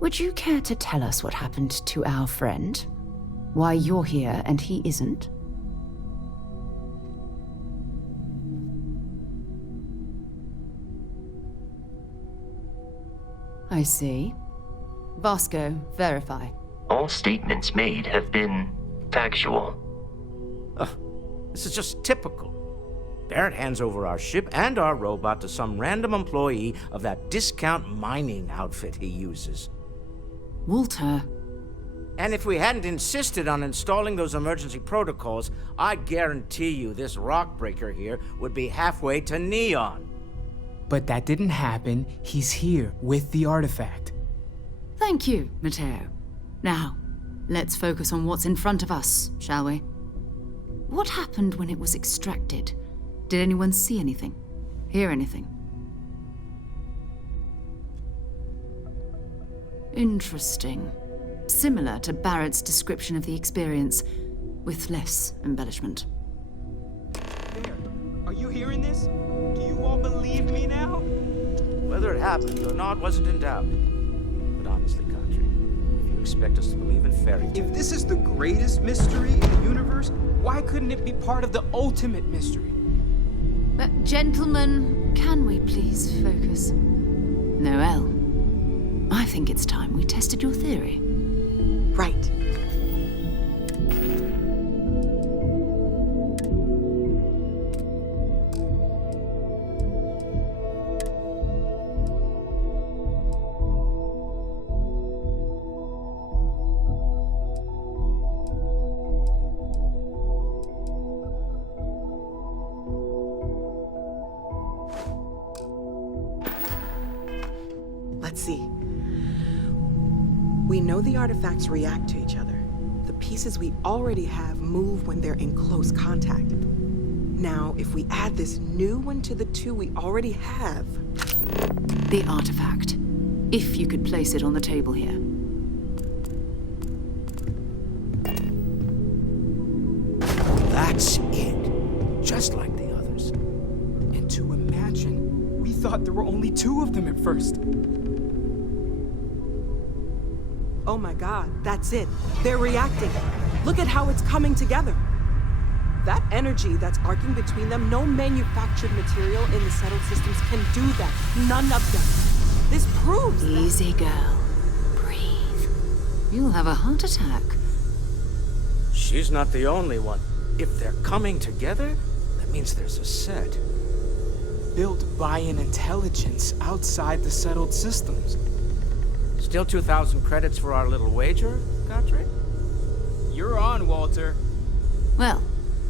Would you care to tell us what happened to our friend? Why you're here and he isn't? I see. Vasco, verify. All statements made have been factual. This is just typical. Barrett hands over our ship and our robot to some random employee of that discount mining outfit he uses. Walter. And if we hadn't insisted on installing those emergency protocols, I guarantee you this rock breaker here would be halfway to Neon. But that didn't happen. He's here with the artifact. Thank you, Matteo. Now, let's focus on what's in front of us, shall we? What happened when it was extracted? Did anyone see anything? Hear anything? Interesting. Similar to Barrett's description of the experience, with less embellishment. Are you hearing this? Do you all believe me now? Whether it happened or not wasn't in doubt. But honestly, Country, if you expect us to believe in fairy tales... If this is the greatest mystery in the universe, why couldn't it be part of the ultimate mystery? But gentlemen, can we please focus? Noel, I think it's time we tested your theory. Right. Let's see. We know the artifacts react to each other. The pieces we already have move when they're in close contact. Now, if we add this new one to the two we already have... The artifact. If you could place it on the table here. That's it. Just like the others. And to imagine, we thought there were only 2 of them at first. Oh my god, that's it. They're reacting. Look at how it's coming together. That energy that's arcing between them, no manufactured material in the settled systems can do that. None of them. This proves that... Easy, girl. Breathe. You'll have a heart attack. She's not the only one. If they're coming together, that means there's a set. Built by an intelligence outside the settled systems. Still 2,000 credits for our little wager, Godfrey? You're on, Walter. Well,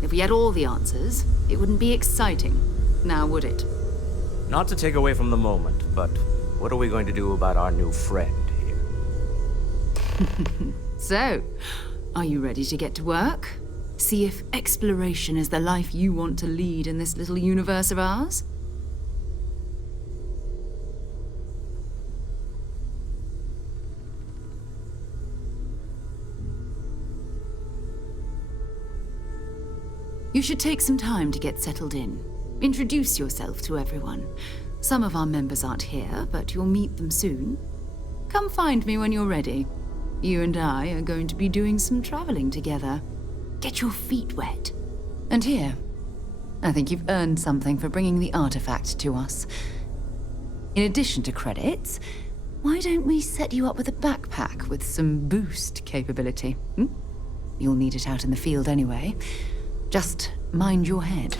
if we had all the answers, it wouldn't be exciting, now would it? Not to take away from the moment, but what are we going to do about our new friend here? So, are you ready to get to work? See if exploration is the life you want to lead in this little universe of ours? You should take some time to get settled in. Introduce yourself to everyone. Some of our members aren't here, but you'll meet them soon. Come find me when you're ready. You and I are going to be doing some traveling together. Get your feet wet. And here, I think you've earned something for bringing the artifact to us. In addition to credits, why don't we set you up with a backpack with some boost capability? You'll need it out in the field anyway. Just mind your head.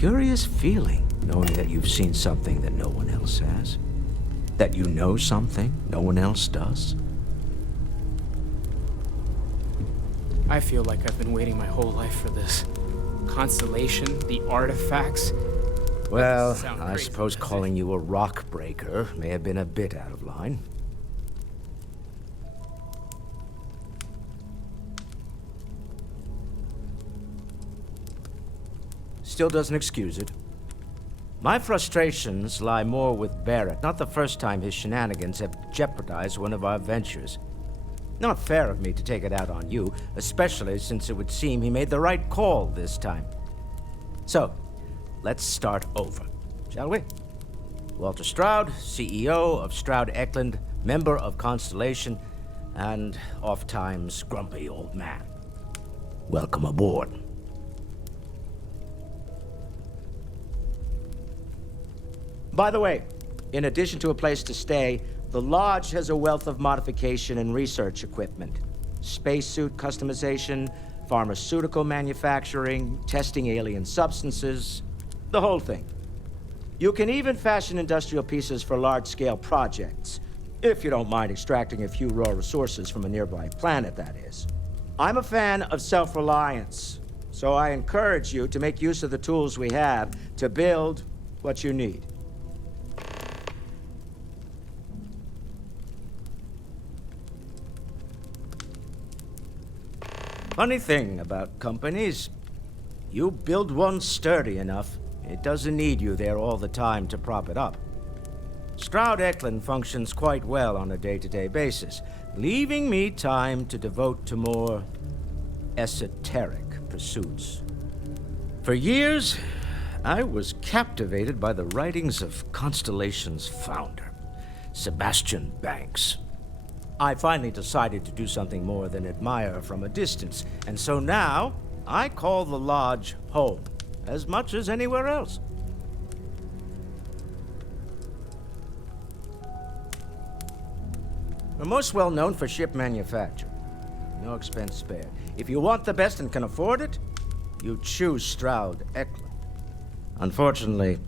curious feeling knowing that you've seen something that no one else has. That you know something no one else does. I feel like I've been waiting my whole life for this. Constellation, the artifacts. Well, I suppose calling you a rock breaker may have been a bit out of line. Still doesn't excuse it. My frustrations lie more with Barrett. Not the first time his shenanigans have jeopardized one of our ventures. Not fair of me to take it out on you, especially since it would seem he made the right call this time. So, let's start over, shall we? Walter Stroud, CEO of Stroud Eklund, member of Constellation, and oft-times grumpy old man. Welcome aboard. By the way, in addition to a place to stay, the Lodge has a wealth of modification and research equipment. Spacesuit customization, pharmaceutical manufacturing, testing alien substances, the whole thing. You can even fashion industrial pieces for large-scale projects, if you don't mind extracting a few raw resources from a nearby planet, that is. I'm a fan of self-reliance, so I encourage you to make use of the tools we have to build what you need. Funny thing about companies, you build one sturdy enough, it doesn't need you there all the time to prop it up. Stroud Eklund functions quite well on a day-to-day basis, leaving me time to devote to more esoteric pursuits. For years, I was captivated by the writings of Constellation's founder, Sebastian Banks. I finally decided to do something more than admire from a distance, and so now I call the Lodge home, as much as anywhere else. We're most well known for ship manufacture. No expense spared. If you want the best and can afford it, you choose Stroud Eklund. Unfortunately,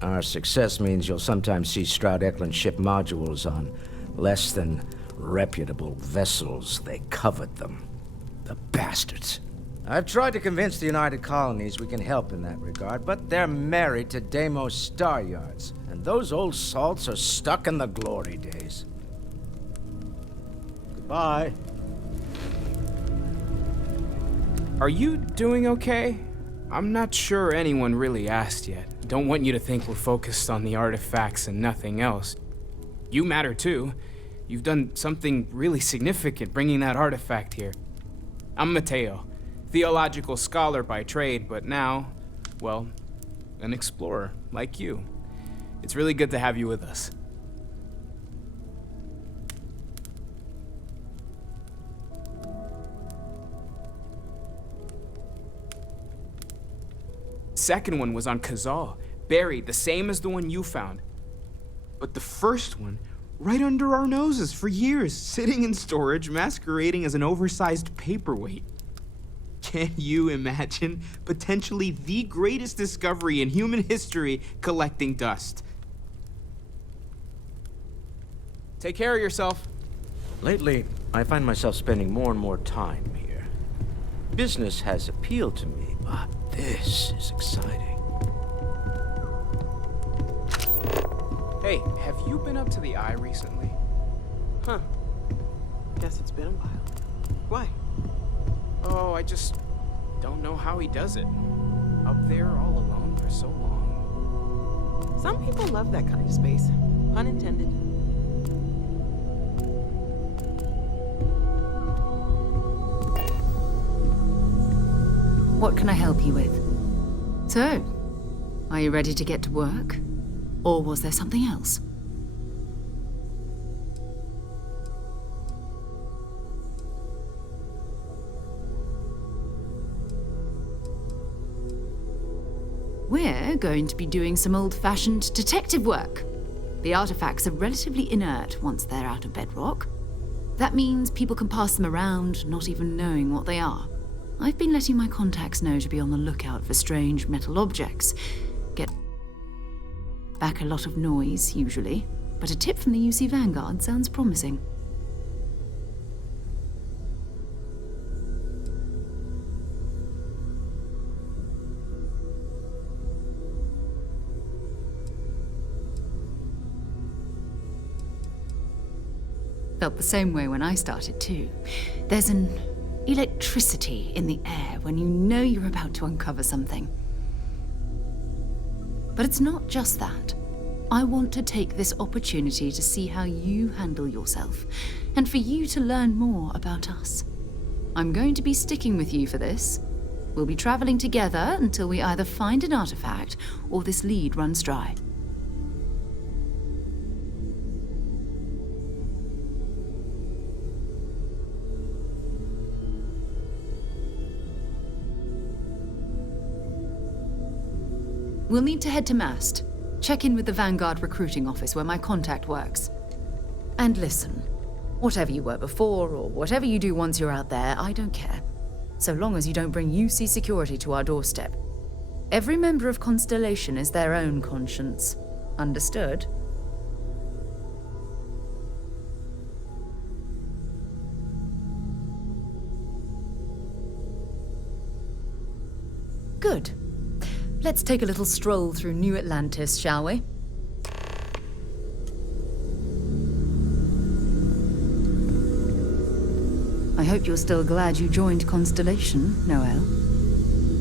our success means you'll sometimes see Stroud Eklund ship modules on less than reputable vessels. They covet them. The bastards. I've tried to convince the United Colonies we can help in that regard, but they're married to Deimos Star Yards, and those old salts are stuck in the glory days. Goodbye. Are you doing okay? I'm not sure anyone really asked yet. Don't want you to think we're focused on the artifacts and nothing else. You matter too. You've done something really significant bringing that artifact here. I'm Mateo, theological scholar by trade, but now, well, an explorer like you. It's really good to have you with us. Second one was on Kazal, buried, the same as the one you found. But the first one, right under our noses for years, sitting in storage, masquerading as an oversized paperweight. Can you imagine potentially the greatest discovery in human history collecting dust? Take care of yourself. Lately, I find myself spending more and more time here. Business has appealed to me, but this is exciting. Hey, have you been up to the Eye recently? Huh. Guess it's been a while. Why? Oh, I just don't know how he does it. Up there all alone for so long. Some people love that kind of space. Pun intended. What can I help you with? So, are you ready to get to work? Or was there something else? We're going to be doing some old-fashioned detective work. The artifacts are relatively inert once they're out of bedrock. That means people can pass them around, not even knowing what they are. I've been letting my contacts know to be on the lookout for strange metal objects. Get back a lot of noise, usually, but a tip from the UC Vanguard sounds promising. Felt the same way when I started too. There's an electricity in the air when you know you're about to uncover something. But it's not just that. I want to take this opportunity to see how you handle yourself, and for you to learn more about us. I'm going to be sticking with you for this. We'll be traveling together until we either find an artifact or this lead runs dry. We'll need to head to Mast. Check in with the Vanguard recruiting office where my contact works. And listen, whatever you were before or whatever you do once you're out there, I don't care. So long as you don't bring UC security to our doorstep. Every member of Constellation is their own conscience. Understood? Good. Let's take a little stroll through New Atlantis, shall we? I hope you're still glad you joined Constellation, Noel.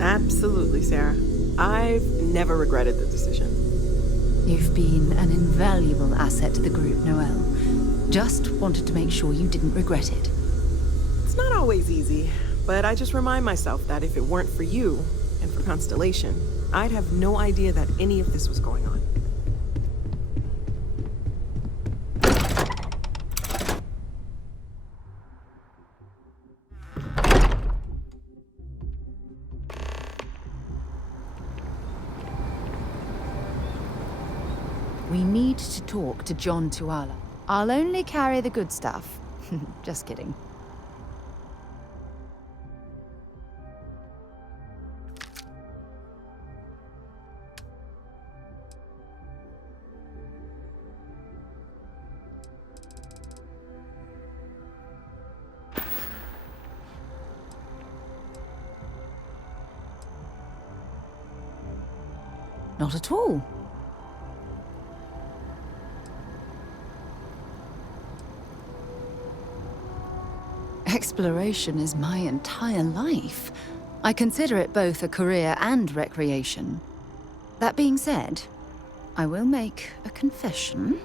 Absolutely, Sarah. I've never regretted the decision. You've been an invaluable asset to the group, Noel. Just wanted to make sure you didn't regret it. It's not always easy, but I just remind myself that if it weren't for you and for Constellation, I'd have no idea that any of this was going on. We need to talk to John Tuala. I'll only carry the good stuff. Just kidding. Not at all. Exploration is my entire life. I consider it both a career and recreation. That being said, I will make a confession,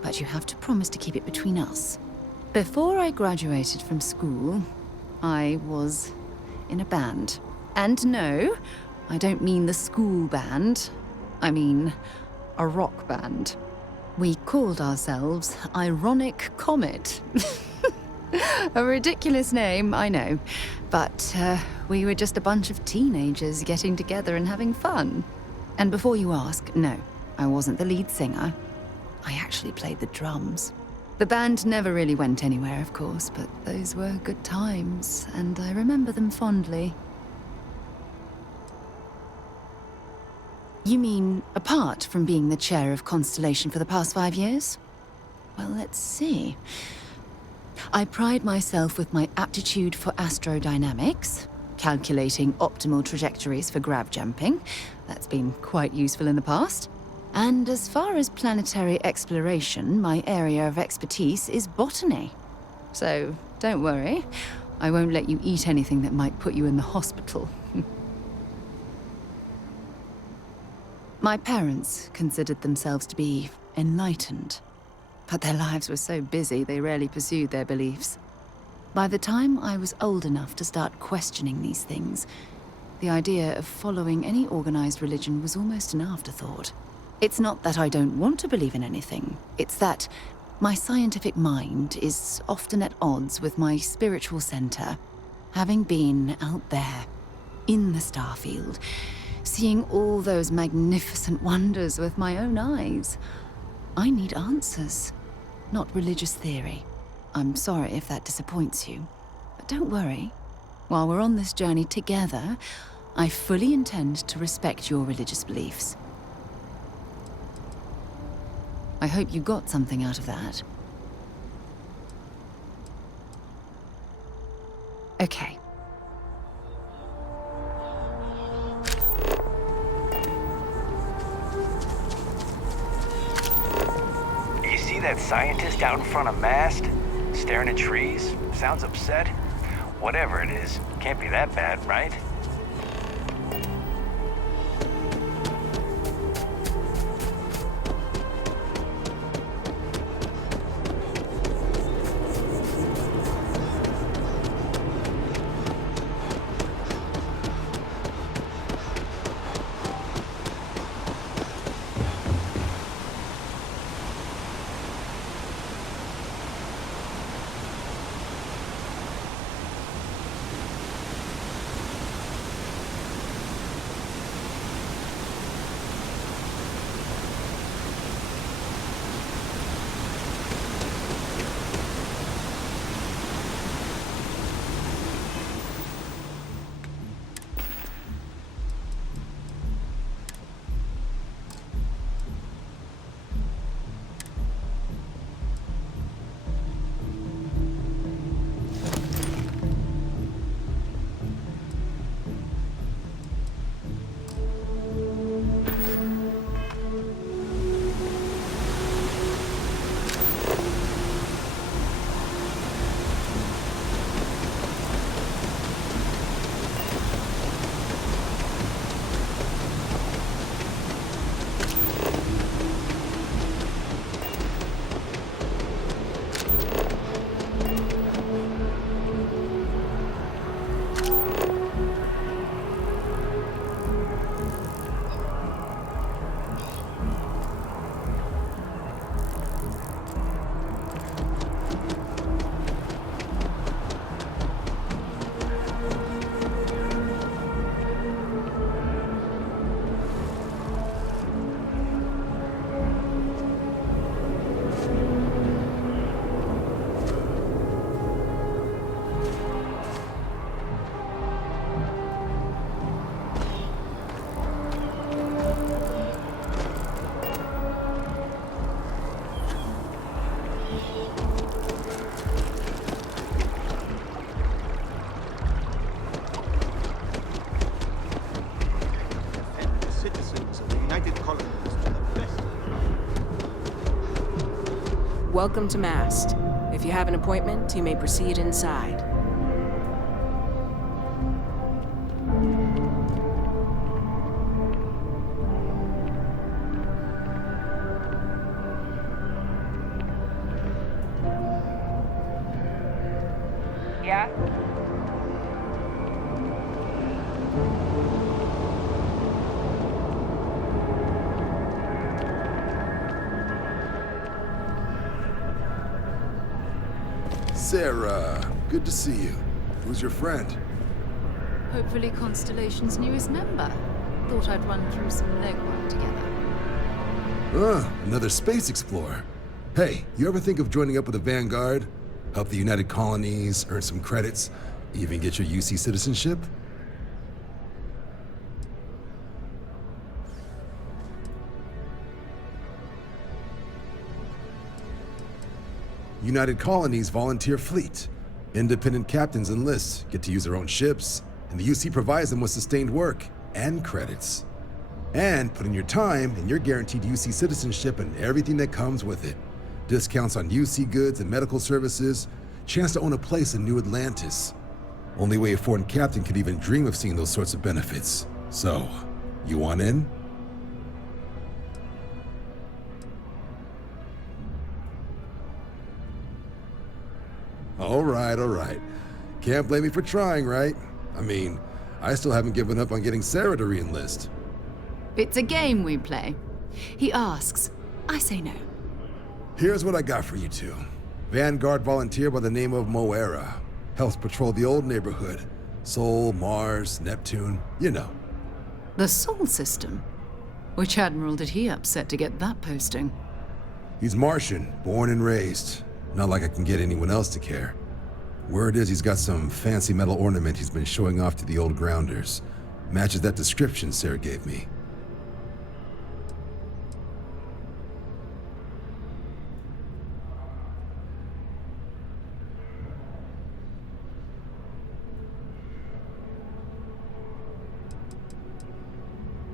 but you have to promise to keep it between us. Before I graduated from school, I was in a band. And no, I don't mean the school band. I mean a rock band. We called ourselves Ironic Comet. A ridiculous name, I know. But we were just a bunch of teenagers getting together and having fun. And before you ask, no, I wasn't the lead singer. I actually played the drums. The band never really went anywhere, of course, but those were good times, and I remember them fondly. You mean apart from being the chair of Constellation for the past 5 years? Well, let's see. I pride myself with my aptitude for astrodynamics, calculating optimal trajectories for grav jumping. That's been quite useful in the past. And as far as planetary exploration, my area of expertise is botany. So don't worry, I won't let you eat anything that might put you in the hospital. My parents considered themselves to be enlightened, but their lives were so busy they rarely pursued their beliefs. By the time I was old enough to start questioning these things, the idea of following any organized religion was almost an afterthought. It's not that I don't want to believe in anything, it's that my scientific mind is often at odds with my spiritual center. Having been out there, in the Starfield, seeing all those magnificent wonders with my own eyes, I need answers, not religious theory. I'm sorry if that disappoints you, but don't worry. While we're on this journey together, I fully intend to respect your religious beliefs. I hope you got something out of that. Okay. You see that scientist out in front of Mast? Staring at trees? Sounds upset? Whatever it is, can't be that bad, right? Welcome to Mast. If you have an appointment, you may proceed inside. Yeah? Sarah, good to see you. Who's your friend? Hopefully Constellation's newest member. Thought I'd run through some legwork together. Another space explorer. Hey, you ever think of joining up with the Vanguard? Help the United Colonies, earn some credits, even get your UC citizenship? United Colonies volunteer fleet. Independent captains enlist, get to use their own ships, and the UC provides them with sustained work and credits. And put in your time, and you're guaranteed UC citizenship and everything that comes with it. Discounts on UC goods and medical services, chance to own a place in New Atlantis. Only way a foreign captain could even dream of seeing those sorts of benefits. So, you want in? All right. Can't blame me for trying, right? I mean, I still haven't given up on getting Sarah to re-enlist. It's a game we play. He asks, I say no. Here's what I got for you two. Vanguard volunteer by the name of Moera. Helps patrol the old neighborhood. Sol, Mars, Neptune, you know. The Sol system? Which admiral did he upset to get that posting? He's Martian, born and raised. Not like I can get anyone else to care. Word is he's got some fancy metal ornament he's been showing off to the old grounders. Matches that description Sarah gave me.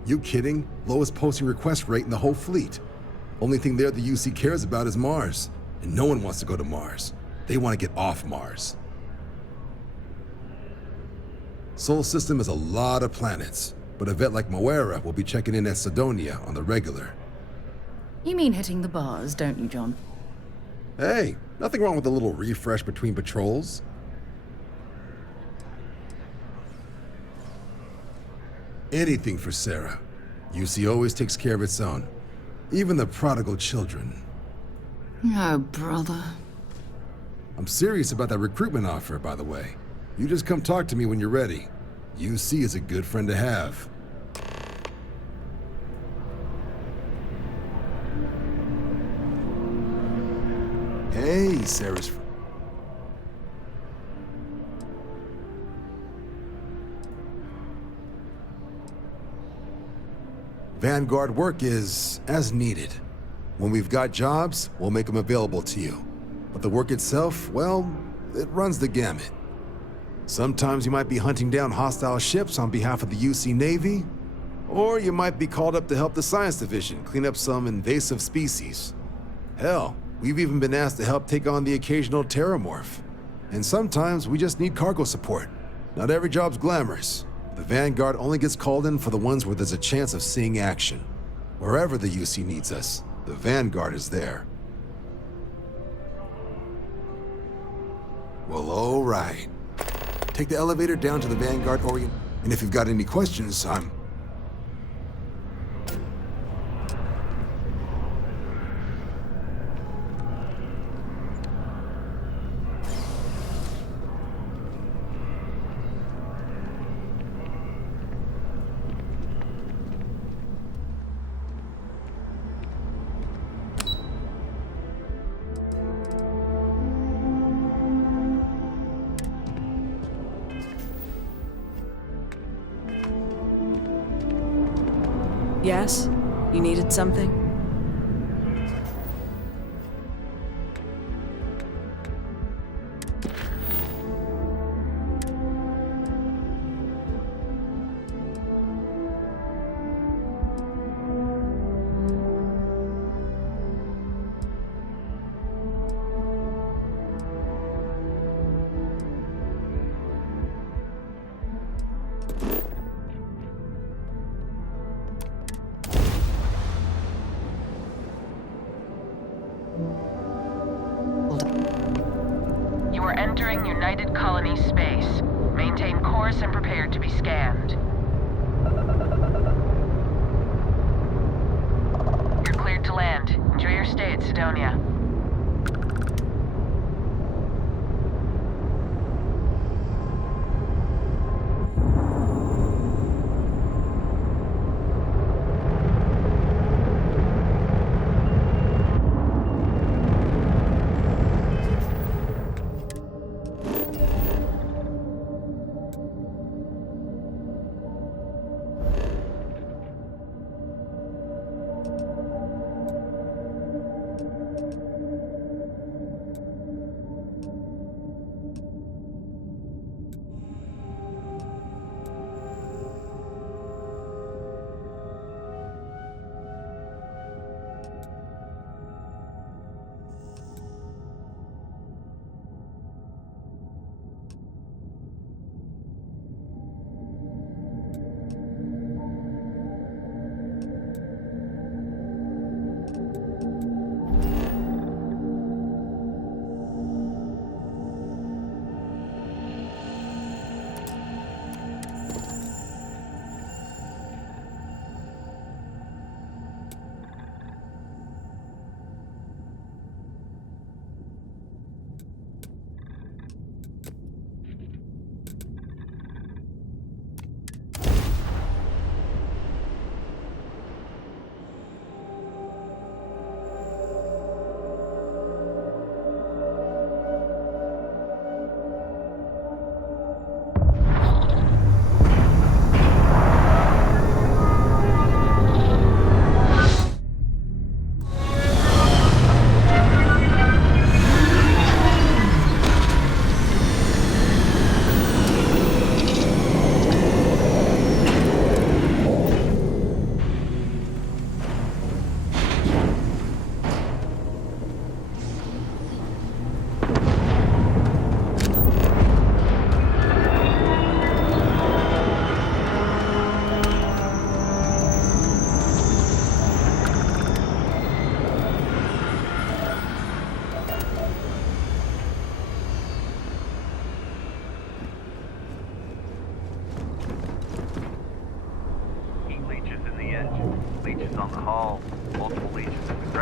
You kidding? Lowest posting request rate in the whole fleet. Only thing there the UC cares about is Mars. And no one wants to go to Mars. They want to get off Mars. Sol system has a lot of planets, but a vet like Moera will be checking in at Sidonia on the regular. You mean hitting the bars, don't you, John? Hey, nothing wrong with a little refresh between patrols. Anything for Sarah. UC always takes care of its own. Even the prodigal children. Oh, brother. I'm serious about that recruitment offer, by the way. You just come talk to me when you're ready. UC is a good friend to have. Hey, Sarah's friend. Vanguard work is as needed. When we've got jobs, we'll make them available to you. But the work itself, well, it runs the gamut. Sometimes you might be hunting down hostile ships on behalf of the UC Navy, or you might be called up to help the Science Division clean up some invasive species. Hell, we've even been asked to help take on the occasional terramorph. And sometimes we just need cargo support. Not every job's glamorous. The Vanguard only gets called in for the ones where there's a chance of seeing action. Wherever the UC needs us, the Vanguard is there. Well, all right. Take the elevator down to the Vanguard Orient, and if you've got any questions, I'm... Yes? You needed something? You are entering United Colony space. Maintain course and prepare to be scanned. You're cleared to land. Enjoy your stay at Sidonia.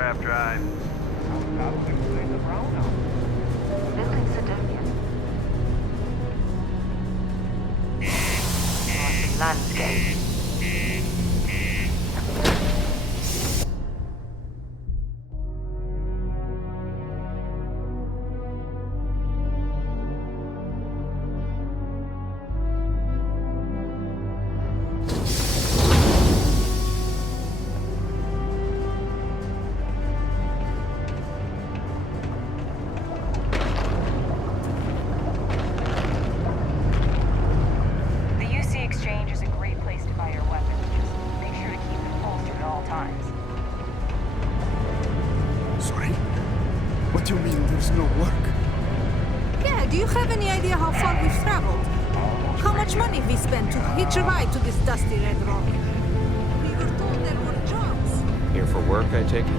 aircraft drive. Building Sidonia. Landscape. Exchange is a great place to buy your weapons. Just make sure to keep it holstered at all times. Sorry? What do you mean there's no work? Yeah, do you have any idea how far we've traveled? How much money we spent to hitch a ride to this dusty red rock? We were told there were jobs. Here for work, I take it?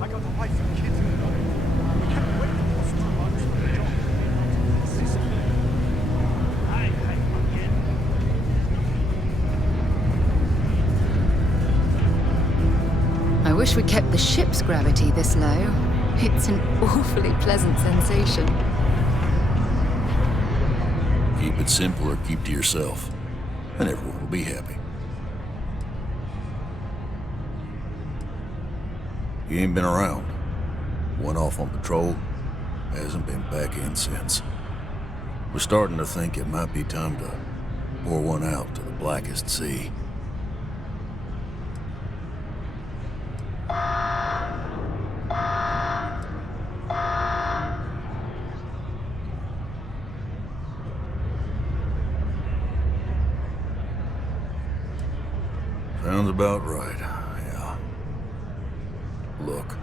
I got a wife and kids in the We can't wait for us 2 months for the job. I wish we kept the ship's gravity this low. It's an awfully pleasant sensation. Keep it simple or keep to yourself, and everyone will be happy. He ain't been around. Went off on patrol, hasn't been back in since. We're starting to think it might be time to pour one out to the blackest sea. Sounds about right, yeah. Look,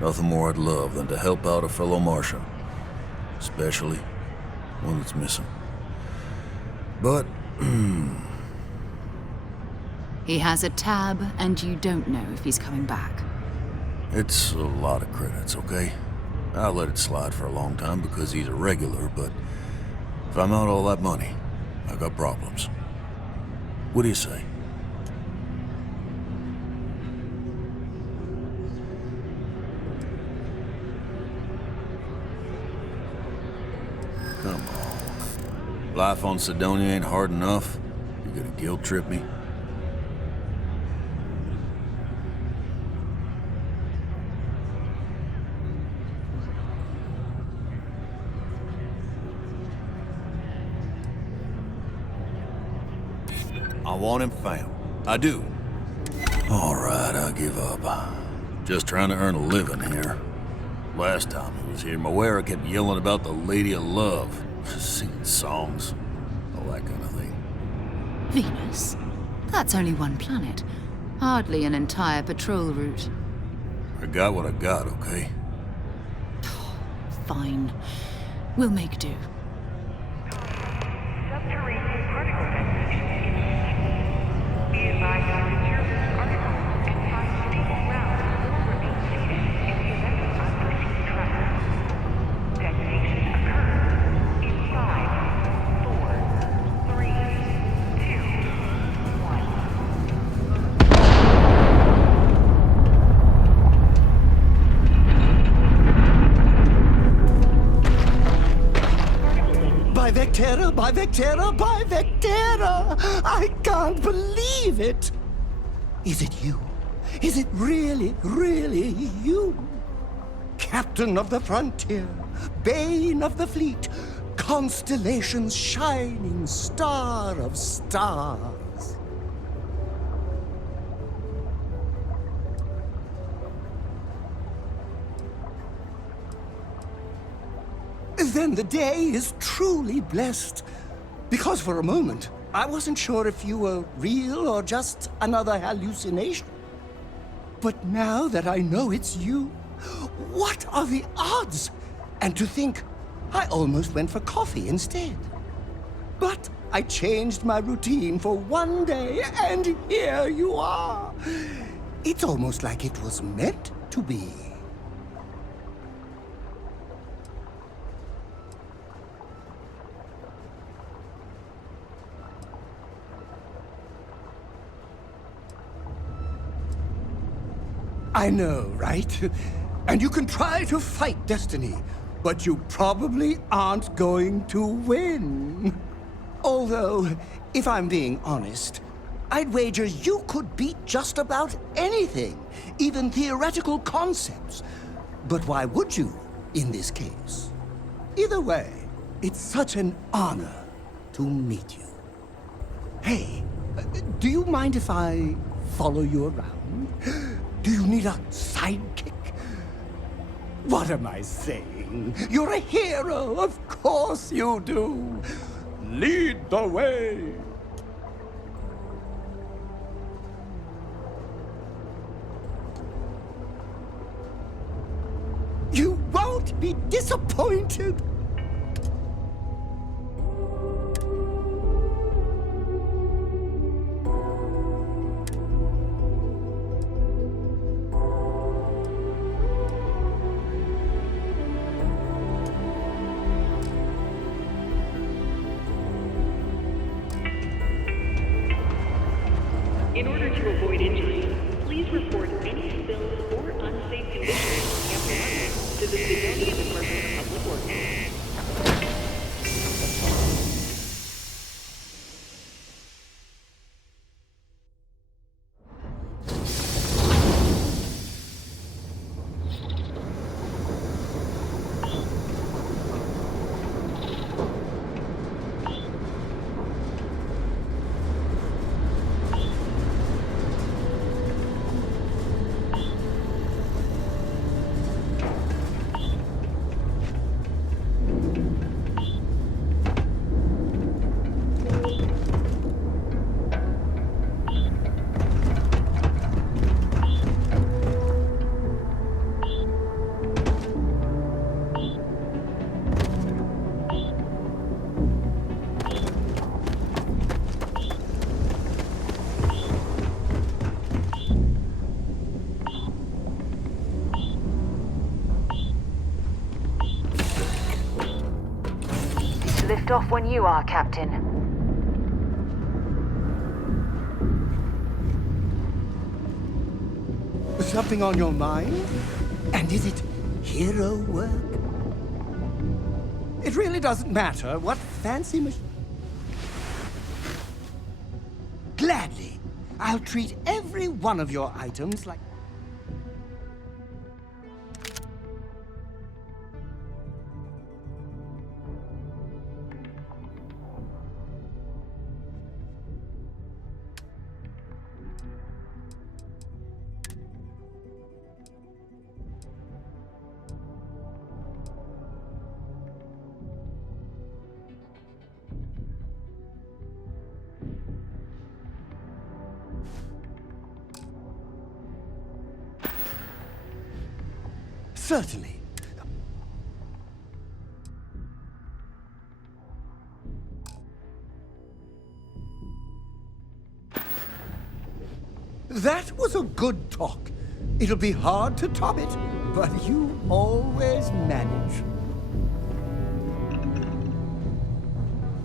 nothing more I'd love than to help out a fellow Martian. Especially one that's missing. But, He has a tab, and you don't know if he's coming back. it's a lot of credits, okay? I'll let it slide for a long time because he's a regular, but if I'm out all that money, I got problems. What do you say? Come on. Life on Sidonia ain't hard enough. You gonna guilt trip me? I want him found. I do. All right, I give up. Just trying to earn a living here. Last time he was here, Moira kept yelling about the Lady of Love, singing songs, all that kind of thing. Venus? That's only one planet. Hardly an entire patrol route. I got what I got, okay? Fine. We'll make do. By Vectera! I can't believe it! Is it you? Is it really, really you? Captain of the frontier, bane of the fleet, Constellation's shining star of stars. Then the day is truly blessed. Because for a moment, I wasn't sure if you were real or just another hallucination. But now that I know it's you, what are the odds? And to think, I almost went for coffee instead. But I changed my routine for one day, and here you are. It's almost like it was meant to be. I know, right? And you can try to fight destiny, but you probably aren't going to win. Although, if I'm being honest, I'd wager you could beat just about anything, even theoretical concepts. But why would you, in this case? Either way, it's such an honor to meet you. Hey, do you mind if I follow you around? Do you need a sidekick? What am I saying? You're a hero, of course you do. Lead the way. You won't be disappointed. In order to avoid injury, please report any spills or unsafe conditions at Camp 1 to the Civilian Department of Public Works. Lift off when you are, Captain. Something on your mind? And is it hero work? It really doesn't matter what fancy machine. Gladly. I'll treat every one of your items like... Certainly. That was a good talk. It'll be hard to top it, but you always manage.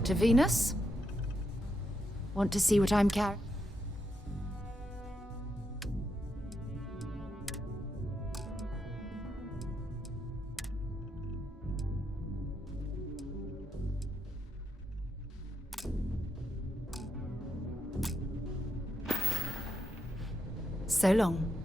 To Venus? Want to see what I'm carrying? So long.